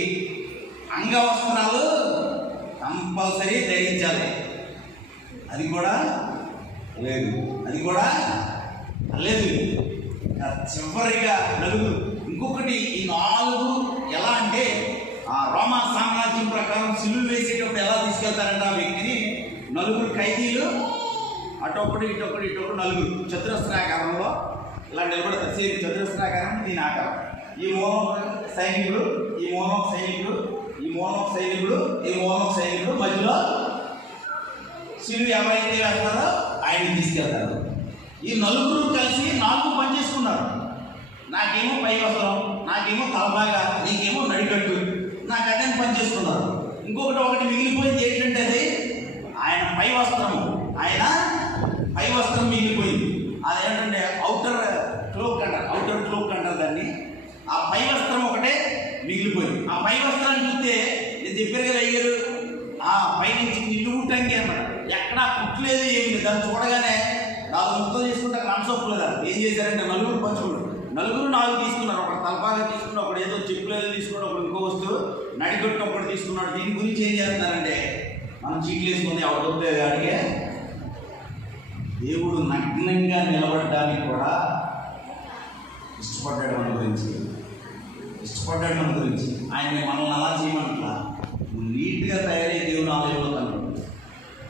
అంగవస్త్రాలు కంపల్సరీ ధరించాలి. అది కూడా లేదు. చివరిగా నలుగురు. ఇంకొకటి, ఈ 4 ఎలా అంటే రోమా సామ్రాజ్యం ప్రకారం సిలువ వేసేటప్పుడు ఎలా తీసుకెళ్తారంటే ఆ వ్యక్తిని 4 ఖైదీలు అటొకటి ఇటొకటి 4 చతురస్రాకారంలో ఇలా నిలబడతారు. సేమ్ చతురస్రాకారం దీని ఆకారం. ఈ మూలం సైనికుడు, ఈ మూలం సైనికుడు, ఈ మూలం సైనికుడు, ఈ మూలం సైనికుడు, మధ్యలో సిలువ ఎవరైతే వేస్తారో ఆయన తీసుకెళ్తారు. ఈ 4 కలిసి 4 పని చేసుకున్నారు. నాకేమో పై వస్త్రం, నాకేమో తలబాగా, నీకేమో నడికట్టు, నాకు అదే పని చేసుకున్నారు. ఒకటి మిగిలిపోయింది ఏంటంటే అది ఆయన పై వస్త్రం మిగిలిపోయింది. అదేంటంటే అవుటర్ క్లోక్ అంటారు దాన్ని. ఆ పై వస్త్రం ఒకటే మిగిలిపోయింది. ఆ పై వస్త్రాన్ని చూస్తే నేను చెప్పారు కదా అయ్యారు, ఆ పైనుంచి నిలువుటంగి అన్నమాట, ఎక్కడా కుట్లేదు, ఏమి లేదు. దాన్ని చూడగానే 4 ముక్కలు తీసుకుంటే కాన్సోపులు కదా. ఏం చేశారంటే 4 పంచుకున్నారు. 4 తీసుకున్నారు. ఒకటి తలపాగా తీసుకున్నారు, ఒకటి ఏదో చెప్పులేదు తీసుకున్నాడు, ఒకటి ఇంకో వస్తువు నడిగొట్టు ఒకటి తీసుకున్నాడు. దీని గురించి ఏం చేస్తున్నారంటే మనం చీట్లు వేసుకుంది ఎవరు అడిగే దేవుడు నగ్నంగా నిలబడడానికి కూడా ఇష్టపడ్డాడు మన గురించి. ఆయన మనల్ని అలా చేయమంటా, నువ్వు నీట్గా తయారయ్యే దేవుని ఆలయంలో కనుక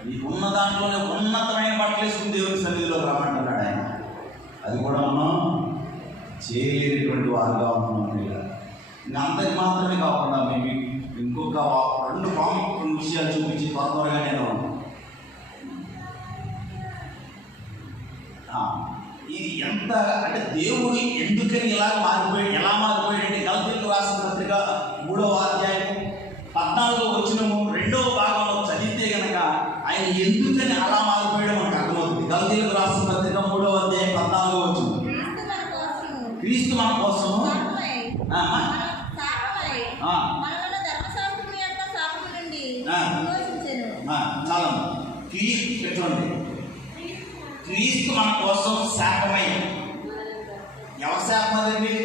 నీకున్న దాంట్లోనే ఉన్నతమైన బట్టలు వేసుకుని దేవుని సన్నిధిలో రమ్మంటున్నాడు ఆయన. అది కూడా మనం చేయలేనటువంటి వారుగా ఉన్నాం. ఇంకా అంతకు మాత్రమే కాకుండా మేము ఇంకొక 2 ప్రాముఖ్యమైన విషయాలు చూపించి త్వరగా నేను ఇది ఎంత అంటే దేవుడు ఎందుకని ఎలా మారిపోయాడంటే గలతీయులకు రాసిన పత్రిక 3వ అధ్యాయం 14వ వచనము 2వ భాగంలో చదివితే కనుక ఆయన ఎందుకని అలా మారిపోయాడో మనకు అర్థమవుతుంది. గలతీయులకు రాసిన పత్రిక 3వ అధ్యాయం 14వ వచనం, క్రీస్తు మన కోసం చాలా క్రీస్తు మన కోసం శాపమై, ఎవరి శాపమదండి?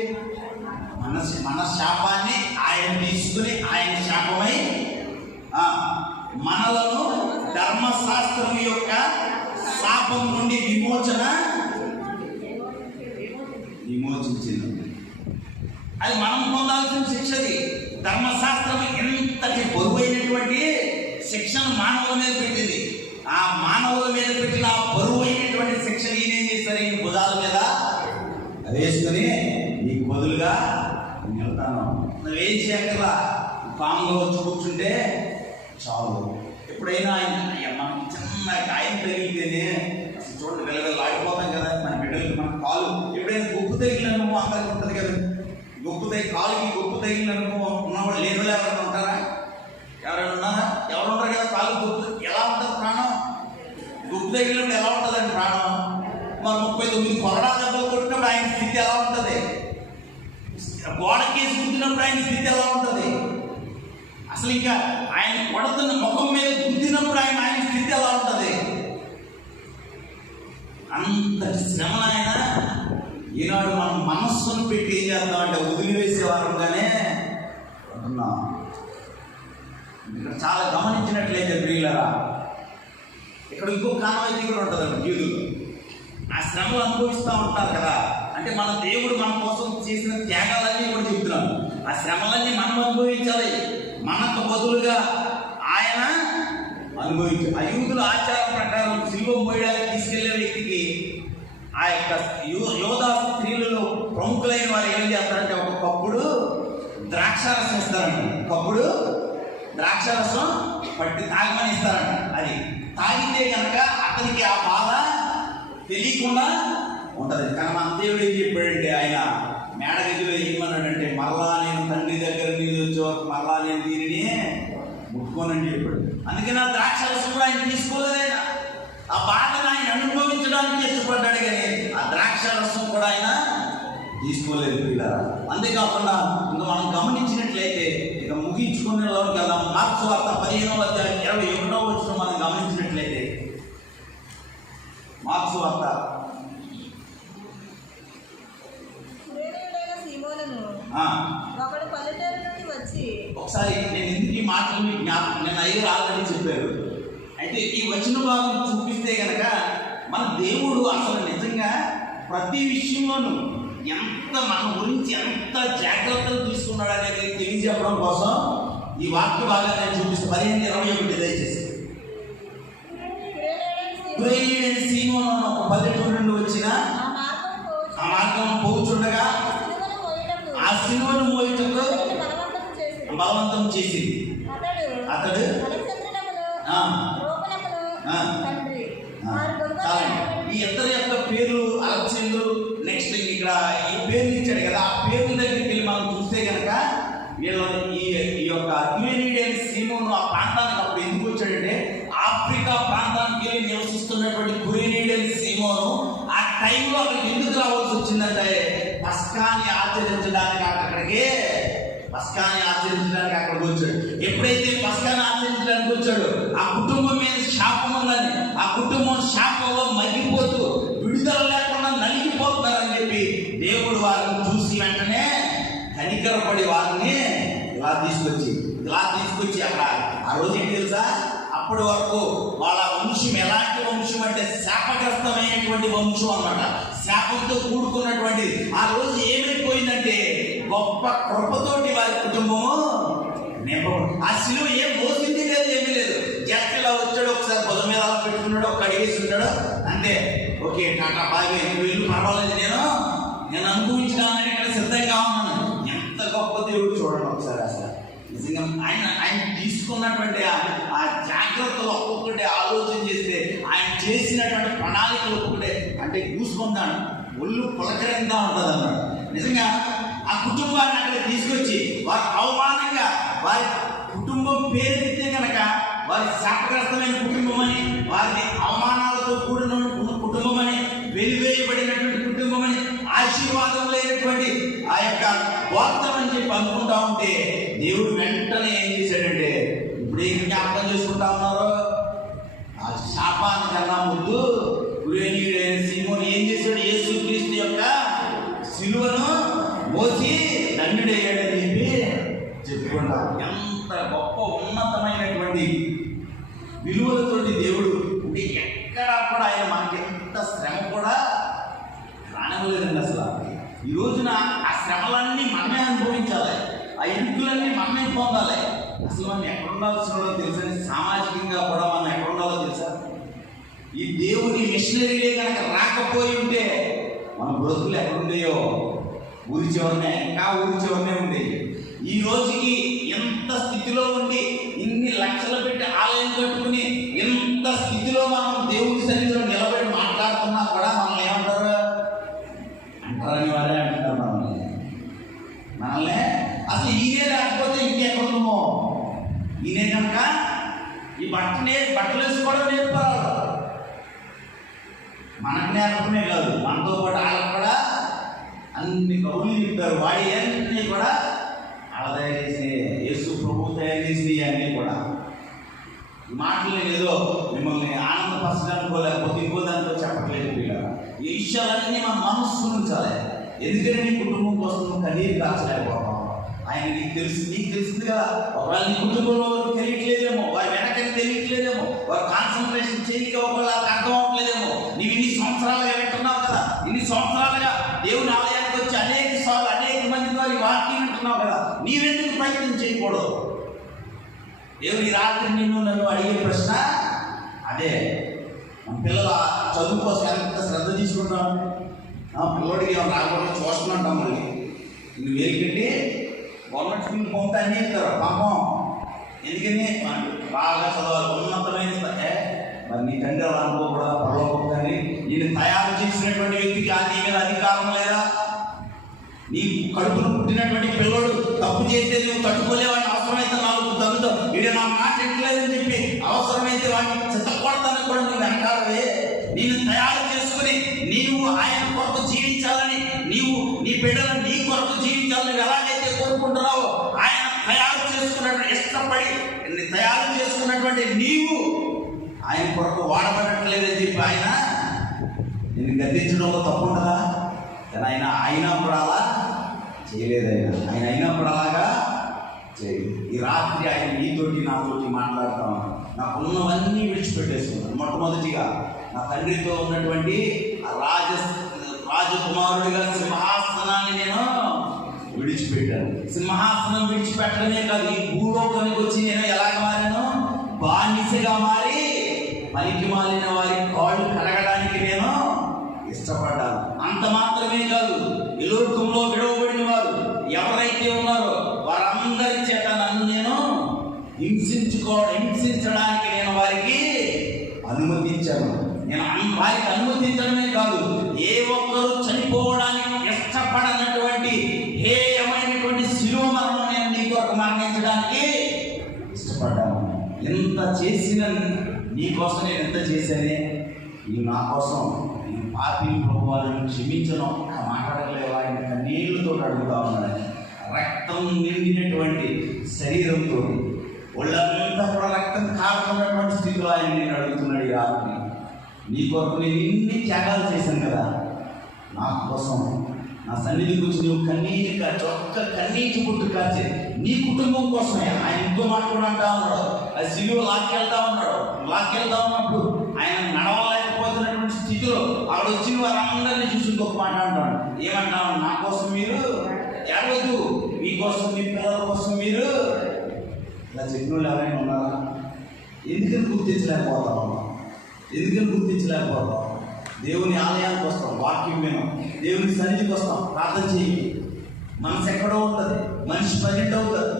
మన శాపాన్ని ఆయన తీసుకుని ఆయన శాపమై మనలను ధర్మశాస్త్రం యొక్క శాపం నుండి విమోచించింది. అది మనం పొందాల్సిన శిక్షది. ధర్మశాస్త్రం ఎంతటి బరువైనటువంటి శిక్షను మానవుల మీద పెట్టింది. ఆ మానవుల మీద పెట్టిన బరువైనటువంటి శిక్షను ఈయనేం చేస్తారు? ఈ భుజాల మీద వేసుకుని నీకు బదులుగా వెళ్తాను, నువ్వేం చేయగలరా, పాముగా వచ్చి కూర్చుంటే చాలు. ఎప్పుడైనా మనకి చిన్న గాయం తగిలితేనే చూడండి వెళ్ళగల ఆడిపోతాం కదా. మన బిడ్డలకి మన కాలు ఎప్పుడైనా గొప్పు తగిలిన అనుభవం అందరికి ఉంటుంది కదా. కాలుకి గొప్పు తగిలిన అనుభవం ఉన్నవాళ్ళు లేని వాళ్ళు ఎవరైనా ఉంటారా? ఎవరైనా ఉన్నారా? ఎవరు ఉంటారు కదా. కాలు గొప్పు ఎలా ఉంటుంది ప్రాణం? గొప్పు తగిలినప్పుడు ఎలా ఉంటుందండి ప్రాణం? మరి 39 కొరడా దెబ్బలు కొట్టినప్పుడు ఆయన స్థితి ఎలా ఉంటుంది? గోడకేసి గుద్దినప్పుడు ఆయన స్థితి ఎలా ఉంటుంది? అసలు ఇంకా ఆయన కొడుతున్న ముఖం మీద గుద్దినప్పుడు ఆయన స్థితి ఎలా ఉంటుంది? అంత శ్రమ ఆయన. ఈనాడు మనం మనస్సును పెట్టి ఏం చేస్తామంటే వదిలివేసేవారంగానే అంటున్నాం. ఇక్కడ చాలా గమనించినట్లయితే ప్రియులరా, ఇక్కడ ఇంకో కానవాయితీ కూడా ఉంటుందండి. యూదులు ఆ శ్రమలు అనుభవిస్తూ ఉంటారు కదా. అంటే మన దేవుడు మన కోసం చేసిన త్యాగాలన్నీ కూడా చెప్తున్నాం. ఆ శ్రమలన్నీ మనం అనుభవించాలి. మనకు బదులుగా ఆయన అనుభవించాలి. ఆ యూదుల ఆచారం ప్రకారం సిలువ మోయడానికి తీసుకెళ్లే వ్యక్తికి ఆ యొక్క యోధా స్త్రీలలో ప్రముఖులైన వారు ఏం చేస్తారంటే ఒక కప్పుడు ద్రాక్షారసం ఇస్తారంట. కప్పుడు ద్రాక్షారసం పట్టి తాగమని ఇస్తారంట. అది తాగితే కనుక అతనికి ఆ బాధ తెలియకుండా ఉంటుంది. కానీ మన దేవుడు ఏం చెప్పాడంటే, ఆయన మేడగదిలో ఏమన్నాడంటే, మరలా నేను తండ్రి దగ్గర మీద వచ్చే వరకు మరలా నేను దీనిని ముట్టుకోనని చెప్పాడు. అందుకని ఆ ద్రాక్షరసం కూడా ఆయన తీసుకోలేదు. ఆయన ఆ బాధను ఆయన అనుభవించడానికి ఇష్టపడ్డాడు, కానీ ఆ ద్రాక్షరసం కూడా ఆయన తీసుకోలేదు పిల్లరా. అంతేకాకుండా ఇంకా మనం గమనించినట్లయితే ఇక ముగించుకునే లోకి వెళ్దాం. మార్క్స్ వార్త 15వ అధ్యాయం 21వ వచనం మనం గమనించినట్లయితే, మార్క్స్ వార్త ఒకడు పల్లెటూరు నుండి వచ్చి, ఒకసారి నేను ఎందుకు ఈ మాటలు మీకు నేను అయ్యారు ఆల్రెడీ చెప్పారు. అయితే ఈ వచ్చిన భాగం చూపిస్తే కనుక మన దేవుడు అసలు నిజంగా ప్రతి విషయంలోనూ మన గురించి ఎంత జాగ్రత్తలు తీసుకున్నాడు అనేది తెలియజెప్పడం కోసం ఈ వాక్య భాగాన్ని నేను చూపిస్తాను. 15:21 దయచేసి. సీమోను ఒక పల్లెటూరు నుండి వచ్చిన ఆ మార్గం పోచుండగా ఆ సిలువను మోయుటకు బలవంతం చేసింది. అతడు ఈ ఇద్దరు యొక్క పేర్లు అలెగ్జాండర్, నెక్స్ట్ ఇక్కడ ఈ పేర్లు ఇచ్చాడు కదా, ఆ పేర్ల దగ్గరికి వెళ్ళి మనం చూస్తే కనుక వీళ్ళు ఈ యొక్క క్యురేనియన్ సీమోను ఆ ప్రాంతానికి అప్పుడు ఎందుకు వచ్చాడంటే, ఆఫ్రికా ప్రాంతానికి వెళ్ళి నివసిస్తున్నటువంటి క్యురేనియన్ సీమోను ఆ టైంలో అక్కడికి ఎందుకు రావాల్సి వచ్చిందంటే పస్కాని ఆచరించడానికి అక్కడికి వచ్చాడు. ఎప్పుడైతే పస్కాని ఆచరించడానికి వచ్చాడో ఆ కుటుంబం మీద శాపం ఉందని, ఆ కుటుంబం శాపంలో మగ్గిపోతూ విడుదల లేకుండా నలిగిపోతున్నారని చెప్పి దేవుడు వారిని చూసి వెంటనే కనికరపడి వారిని ఇలా తీసుకొచ్చి అక్కడ ఆ రోజు ఏంటి తెలుసా, అప్పటి వరకు వాళ్ళ వంశం ఎలాంటి వంశం అంటే శాపగ్రస్తమైనటువంటి వంశం అన్నమాట, శాపంతో కూడుకున్నటువంటి. ఆ రోజు ఏమైపోయిందంటే గొప్ప కృపతోటి వారి కుటుంబము ఆ సిలువ ఏం మోసింది లేదు, ఏమీ లేదు. జస్ట్ ఇలా వచ్చాడు, ఒకసారి బుధం మీద అలా పెట్టుకున్నాడు, ఒక అడిగేసి ఉంటాడు అంతే. ఓకే టాటా బాయ్ వీళ్ళు పర్వాలేదు, నేను అనుభవించడానికి ఇక్కడ సిద్ధంగా ఉన్నాను. ఎంత గొప్ప దేవుడు చూడండి ఒకసారి. అసలు నిజంగా ఆయన తీసుకున్నటువంటి ఆ జాగ్రత్తలు ఒక్కొక్కటి ఆలోచన చేస్తే, ఆయన చేసినటువంటి ప్రణాళికలు ఒక్కొక్కటే అంటే చూసుకుంటాను, ఒళ్ళు పులకరిందా ఉంటుంది అన్నాడు. నిజంగా ఆ కుటుంబాన్ని అక్కడ తీసుకొచ్చి వారి అవమానంగా వారి కుటుంబం పేరెత్తితే కనుక వారి శాపగ్రస్తమైన కుటుంబం అని, వారిని అవమానాలతో కూడిన కుటుంబం అని, వెలివేయబడినటువంటి కుటుంబం అని, ఆశీర్వాదం లేనటువంటి ఆ యొక్క వార్తలు అని చెప్పి అనుకుంటా ఉంటే దేవుడు వెంటనే ఏం చేశాడంటే, ఇప్పుడు ఏం జ్ఞాపకం చేసుకుంటా ఉన్నారు, ఆ శాపానికన్నా ముందు క్యురేనియన్ సీమోను ఏం చేశాడు, యేసుక్రీస్తు యొక్క సిలువను మోసి దండెయ్యాడని చెప్పి చెప్పుకుంటారు. ఎంత గొప్ప ఉన్నతమైనటువంటి విలువలతోటి దేవుడు అంటే ఎక్కడా కూడా ఆయన మనకి ఎంత శ్రమ కూడా రానివ్వలేదండి. అసలు ఈ రోజున ఆ శ్రమలన్నీ మనమే అనుభవించాలి, ఆ ఇరుకులన్నీ మనమే పొందాలి. అసలు మనం ఎక్కడ ఉండాల్సిన తెలుసా, సామాజికంగా కూడా మనం ఎక్కడ ఉండాలో తెలుసా, ఈ దేవుని మిషనరీలే కనుక రాకపోయి ఉంటే మన బ్రతుకులు ఎక్కడుండేయో ఊరి చివరనే, ఇంకా ఊరి చివరనే ఉండేవి. ఈ రోజుకి ఎంత స్థితిలో ఉండి ఇన్ని లక్షలు పెట్టి ఆలయం కట్టుకుని ఎంత స్థితిలో మనం దేవుని సన్నిధిలో నిలబడి మాట్లాడుతున్నా కూడా మనల్ని ఏమంటారు అంటారని వారే అంటారు మనల్ని అసలు ఈయనే లేకపోతే ఇంకెక్కడున్నామో, ఈయనే కనుక ఈ బట్టలు వేసుకోవడం నేర్పారు. మనకు నేర్పడమే కాదు, మనతో పాటు వాళ్ళకు కూడా అన్ని కవులు చెప్తారు. వాడి అన్నీ కూడా అలా తయారు చేసి యేసు ప్రభు తయారు చేసి అన్నీ కూడా ఈ మాటలు ఏదో మిమ్మల్ని ఆనందపరచడానికో లేకపోతే ఇంకో దానికో చెప్పట్లేదు. ఈ విషయాలన్నీ మన మనస్సు ఉంచాలి. ఎందుకంటే నీ కుటుంబం కోసం నువ్వు కన్నీరు కాచలేకపోతాం. ఆయన నీకు తెలిసింది కదా. ఒకవేళ నీ కుటుంబంలో తెలియట్లేదేమో, వారి వెనకని తెలియట్లేదేమో, వారు కాన్సన్ట్రేషన్ చేయక ఒకవేళ అర్థం అవ్వట్లేదేమో. నీవు ఇన్ని సంవత్సరాలుగా వింటున్నావు కదా, ఇన్ని సంవత్సరాలుగా దేవుని ఆలయానికి వచ్చి అనేక సార్లు అనేక మంది ద్వారా వాక్యం వింటున్నావు కదా, నీవెందుకు ప్రయత్నం చేయకూడదు? దేవుని రాత్రి నన్ను అడిగే ప్రశ్న అదే. మన పిల్లల చదువు కోసం ఎంత శ్రద్ధ తీసుకుంటాం, పిల్లడికి రాకుండా చూస్తున్నాంటాం. మళ్ళీ నువ్వు వేలికెట్టి గవర్నమెంట్ స్కూల్కి పంపితే అన్నీ ఇస్తారు పాపం. ఎందుకని బాగా చదవాలి, ఉన్నతమైన మరి నీ తండ్రి అలా అనుకోకూడదా? పరలోకం తండ్రి నేను తయారు చేసినటువంటి వ్యక్తికి నీ మీద అధికారం లేదా? నీ కడుపును పుట్టినటువంటి పిల్లడు తప్పు చేస్తే నువ్వు తట్టుకోలేవని అవసరమైతే నాలుగు తగ్గుతావు. వీడు నా మాట ఎట్లేదని చెప్పి అవసరమైతే వాడిని చిత్తపడతానికి కూడా నువ్వు వెనకాలవే. నేను తయారు చేసుకుని నీవు ఆయన కొరకు జీవించాలని, నీవు నీ బిడ్డలను నీ కొరకు జీవించాలని ఎలాగైతే కోరుకుంటున్నావో, ఆయన తయారు చేసుకున్నటువంటి ఇష్టపడి తయారు చేసుకున్నటువంటి నీవు ఆయన కొరకు వాడబడట్లేదని చెప్పి ఆయన నేను గద్దించడంలో తప్పు ఉండదా? కానీ ఆయన కూడా అలా చేయలేదు. ఆయన అయినప్పుడు అలాగా చేయలేదు. ఈ రాత్రి ఆయన నీతోటి నాతోటి మాట్లాడుతా ఉన్నాడు. నాకున్నవన్నీ విడిచిపెట్టేస్తున్నాను. మొట్టమొదటిగా నా తండ్రితో ఉన్నటువంటి రాజకుమారుడిగా సింహాసనాన్ని నేను విడిచిపెట్టాను. సింహాసనం విడిచిపెట్టడమే కాదు, ఈ భూలోకానికి వచ్చి నేను ఎలాగ మారాను? బానిసగా మారి పనికి మాలిన వారి కాళ్ళు కడగడానికి నేను ఇష్టపడ్డాను. అంత మాత్రమే కాదు, ఈ లోకంలో విడవబడిన వారు ఎవరైతే ఉన్నారో వారందరి చేత నన్ను నేను హింసించడానికి నేను వారికి అనుమతించాను. నేను వారికి అనుమతించడమే కాదు, ఏ ఒక్కరూ చనిపోవడానికి ఇష్టపడనటువంటి హేయమైనటువంటి శిలువ మరణం నేను నీ కొరకు మరణించడానికి ఇష్టపడ్డాను. ఎంత చేసిన నీ కోసం నేను ఎంత చేశానే, ఈ నా కోసం ఈ పాపి ప్రభువాలను క్షమించను ఒక్క మాట్లాడలేవా? ఆయన కన్నీళ్లతో అడుగుతా ఉన్నాడు. రక్తం నిండినటువంటి శరీరంతో ఒళ్ళంతా కూడా రక్తం కారుతున్నటువంటి స్థితిలో ఆయన నేను అడుగుతున్నాడు. ఈ రాత్రి నీ కొరకు నేను ఇన్ని త్యాగాలు చేశాను కదా, నా కోసం నా సన్నిధికి వచ్చి నువ్వు కన్నీటి కాచి ఒక్క కన్నీటి పుట్టు కాచి నీ కుటుంబం కోసమే. ఆయన ఇంకో మాట కూడా అంటా ఉన్నాడు, అది సిలువ లాక్కెళ్తా ఉన్నప్పుడు ఆయన నడవలేకపోతున్నటువంటి స్థితిలో అక్కడ వచ్చిన వారందరినీ చూసి ఇంకొక మాట అంటాడు. ఏమంటావు? నా కోసం మీరు ఏడవద్దు, మీకోసం మీ పిల్లల కోసం మీరు. ఇలా చెప్పిన వాళ్ళు ఎవరైనా ఉన్నారా? ఎందుకని గుర్తించలేకపోతాం? దేవుని ఆలయానికి వస్తాం, వాక్యం వినం, దేవుని సన్నిధికి వస్తాం, ప్రార్థన చేయి. మనసు ఎక్కడో ఉంటుంది, మనిషి ప్రజెంట్ అవుతుంది,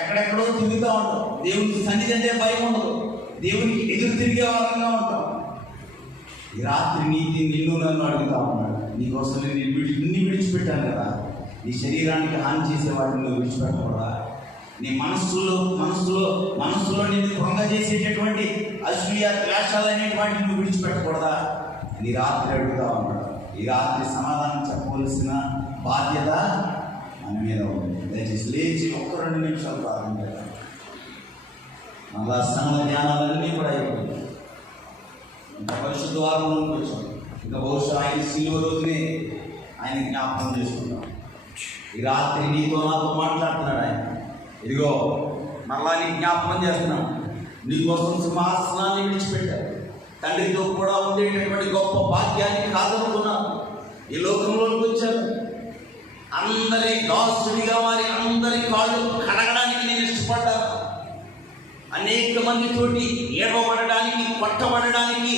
ఎక్కడెక్కడో తిరుగుతూ ఉంటాం. దేవునికి సన్నిధి అంటే భయం ఉండదు, దేవునికి ఎదురు తిరిగే వారంగా ఉంటాం. ఈ రాత్రి నిన్ను నన్ను అడుగుతా ఉన్నాడు, నీకోసం నేను ఇన్ని విడిచిపెట్టాను కదా, నీ శరీరానికి హాని చేసే వాటిని నువ్వు విడిచిపెట్టకూడదా? నీ మనస్సులో నిన్ను భంగ చేసేటటువంటి అసూయ ద్వేషాలు అనేటువంటి నువ్వు విడిచిపెట్టకూడదా? నీ రాత్రి అడుగుతా ఉన్నాడు. ఈ రాత్రి సమాధానం చెప్పవలసిన బాధ్యత మన మీద ఉంది. దయచేసి లేచి ఒక్క 2 నిమిషాలు ప్రార్థన చేద్దాం. మళ్ళా సంఘ జ్ఞానాలన్నీ కూడా అయిపోయింది. ఇంకా పరిశుద్ధ వారంలోకి వచ్చాం. ఇంకా బహుశా ఆయన సిలువ రోజునే ఆయన జ్ఞాపకం చేసుకుంటాం. ఈ రాత్రి నీతో నాతో మాట్లాడుతున్నాడు ఆయన. ఇదిగో మరలా నీ జ్ఞాపకం చేస్తున్నాను, నీకోసం సింహాసనాన్ని విడిచిపెట్టాను, తండ్రితో కూడా ఉండేటటువంటి గొప్ప భాగ్యాన్ని కాదనుకున్నాను, ఈ లోకంలోకి వచ్చాను, అందరి దాసుడిగా మారి అందరి కాళ్ళు కడగడానికి నేను ఇష్టపడ్డాను, అనేక మందితోటి ఏడవబడడానికి, కొట్టబడడానికి,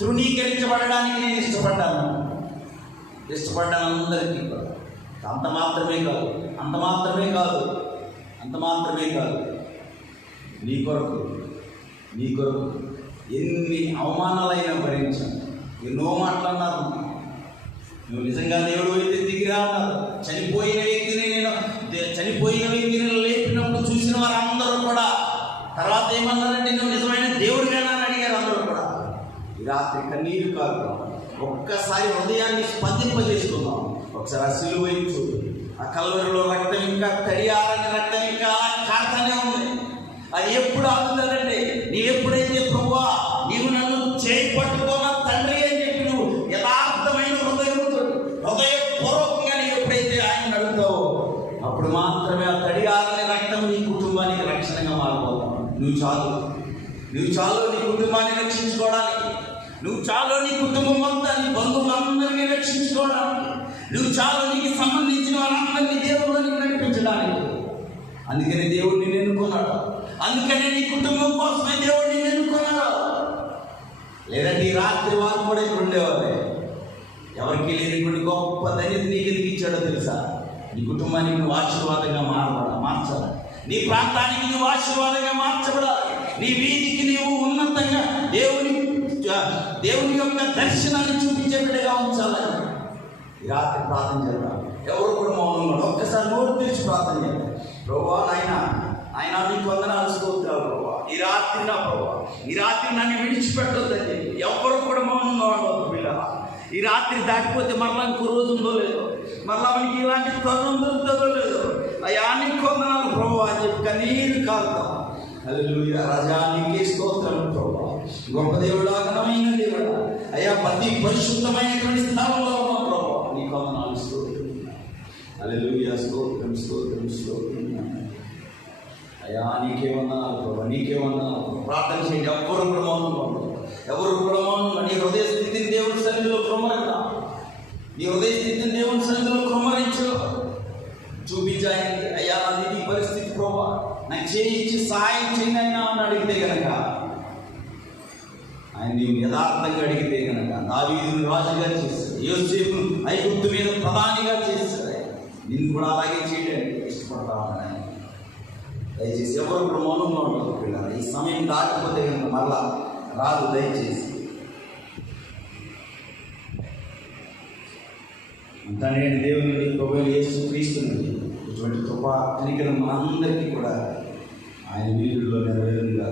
తృణీకరించబడడానికి నేను ఇష్టపడ్డాను అందరికీ. అంత మాత్రమే కాదు నీ కొరకు ఎన్ని అవమానాలైనా భరించాను. ఎన్నో మాట్లాడినారు, నువ్వు నిజంగా దేవుడు అయితే దిగిరా అన్నారు. చనిపోయిన వ్యక్తిని లేపినప్పుడు చూసిన వారందరూ కూడా తర్వాత ఏమన్నారంటే నువ్వు నిజమైన దేవుడిగానా అని అడిగారు అందరూ కూడా. ఈ రాత్రి కన్నీరు కాదు, ఒక్కసారి హృదయాన్ని స్పందింపజేసుకుందాం. ఒకసారి ఆ సిలువ వైపు చూడు, ఆ కల్వరిలో రక్తం ఇంకా తడియాలని రక్తం ఇంకా కారుతూనే ఉంది. అది ఎప్పుడు ఆగుతుందంటే నీ ఎప్పుడైతే ప్రభువా నీవు నన్ను చేయి పట్టుకున్న తండ్రి అని చెప్పి నువ్వు యథార్థమైన హృదయపూర్వకంగా నీవు ఎప్పుడైతే ఆయన అడుగుతావో అప్పుడు మాత్రమే ఆ తడియాలని రక్తం నీ కుటుంబానికి రక్షణగా మారిపోతావు. నువ్వు చాలు నీ కుటుంబాన్ని రక్షించుకోవడానికి, నువ్వు చాలు నీ కుటుంబం అంతా, నీ బంధువులందరినీ రక్షించుకోవడానికి, నువ్వు చాలు నీకు సంబంధించిన వాళ్ళందరినీ దేవుళ్ళని నడిపించడానికి. అందుకని దేవుడు నిన్ను ఎన్నుకున్నాడు, అందుకనే నీ కుటుంబం కోసమే దేవుడు నిన్ను ఎన్నుకున్నాడు. లేదంటే ఈ రాత్రి వారు కూడా ఇక్కడ ఉండేవారే. ఎవరికి లేనిటువంటి గొప్ప ధన్యత నీకు ఎందుకు ఇచ్చాడో తెలుసా? నీ కుటుంబానికి నువ్వు ఆశీర్వాదంగా మార్చాలి, నీ ప్రాంతానికి నువ్వు ఆశీర్వాదంగా మార్చబడాలి, నీ వీధికి నీవు ఉన్నతంగా దేవుని యొక్క దర్శనాన్ని చూపించే బిడ్డగా ఉంచాలని ఈ రాత్రి ప్రార్థన చేద్దాం. ఎవరు కూడా మౌనంగా ఒక్కసారి నోరు తెరిచి ప్రార్థన చేద్దాం. ప్రభువా నాయన నీకు వందనాలు స్తోత్రాలు ప్రభువా. ఈ రాత్రి నన్ను విడిచిపెట్టొద్దని ఎవరు కూడా మౌనంగా ఉండవద్దు పిల్లల. ఈ రాత్రి దాటిపోతే మరలా ఇంకో రోజు ఉందో లేదో, మరలా మనకి ఇలాంటి తరుణం దొరుకుతుందో లేదో, అయ్యా నీకు వందనాలు ప్రభువా అని చెప్పి కన్నీరు కాలుతాం. హల్లెలూయా, రాజా నీకే స్తోత్రం ప్రభువా. గొప్ప దేవుడా, ఘనమైన దేవుడా, అయ్యా ప్రతి పరిశుద్ధమైనటువంటి స్థలంలో ఉన్న ప్రభువా నీకు వందనాలు స్తోత్రం. హల్లెలూయా, స్తోత్రం స్తోత్రం స్తోత్రం. అయ్యా నీకే వందనాలు ప్రభు, నీకే వందనాలు. ప్రార్థన చేయండి. ఎవరు కూడా మౌనంగా ఉండదు, ఎవరు కూడా మౌనంగా. నీ హృదయ స్థితిని దేవుని సన్నిధిలో క్రమరించ, నీ హృదయ స్థితిని దేవుని సన్నిధిలో క్రమరించు. చూపించాయండి. అయ్యా నాది ఈ పరిస్థితి ప్రభు, నాకు చేయించి సాయం చేయండి అయినా అని అడిగితే కనుక, ఆయన నీవు యథార్థంగా అడిగితే కనుక దావీదును రాజుగా చేశాడు, యోసేపును ఐగుప్తు మీద ప్రధానిగా చేశాడు. నిన్ను కూడా అలాగే చేయడానికి ఇష్టపడతా ఉన్నాను. దయచేసి ఎవరు కూడా మౌనంగా ఉండదు పిల్లలు. ఈ సమయం దాటిపోతే కనుక మరలా రాదు. దయచేసి తండ్రి దేవుని ప్రభువైన యేసుక్రీస్తు నుండి ఇటువంటి కృప కనికరం మనందరికీ కూడా ఆయన వీధుల్లో నెరవేరుగా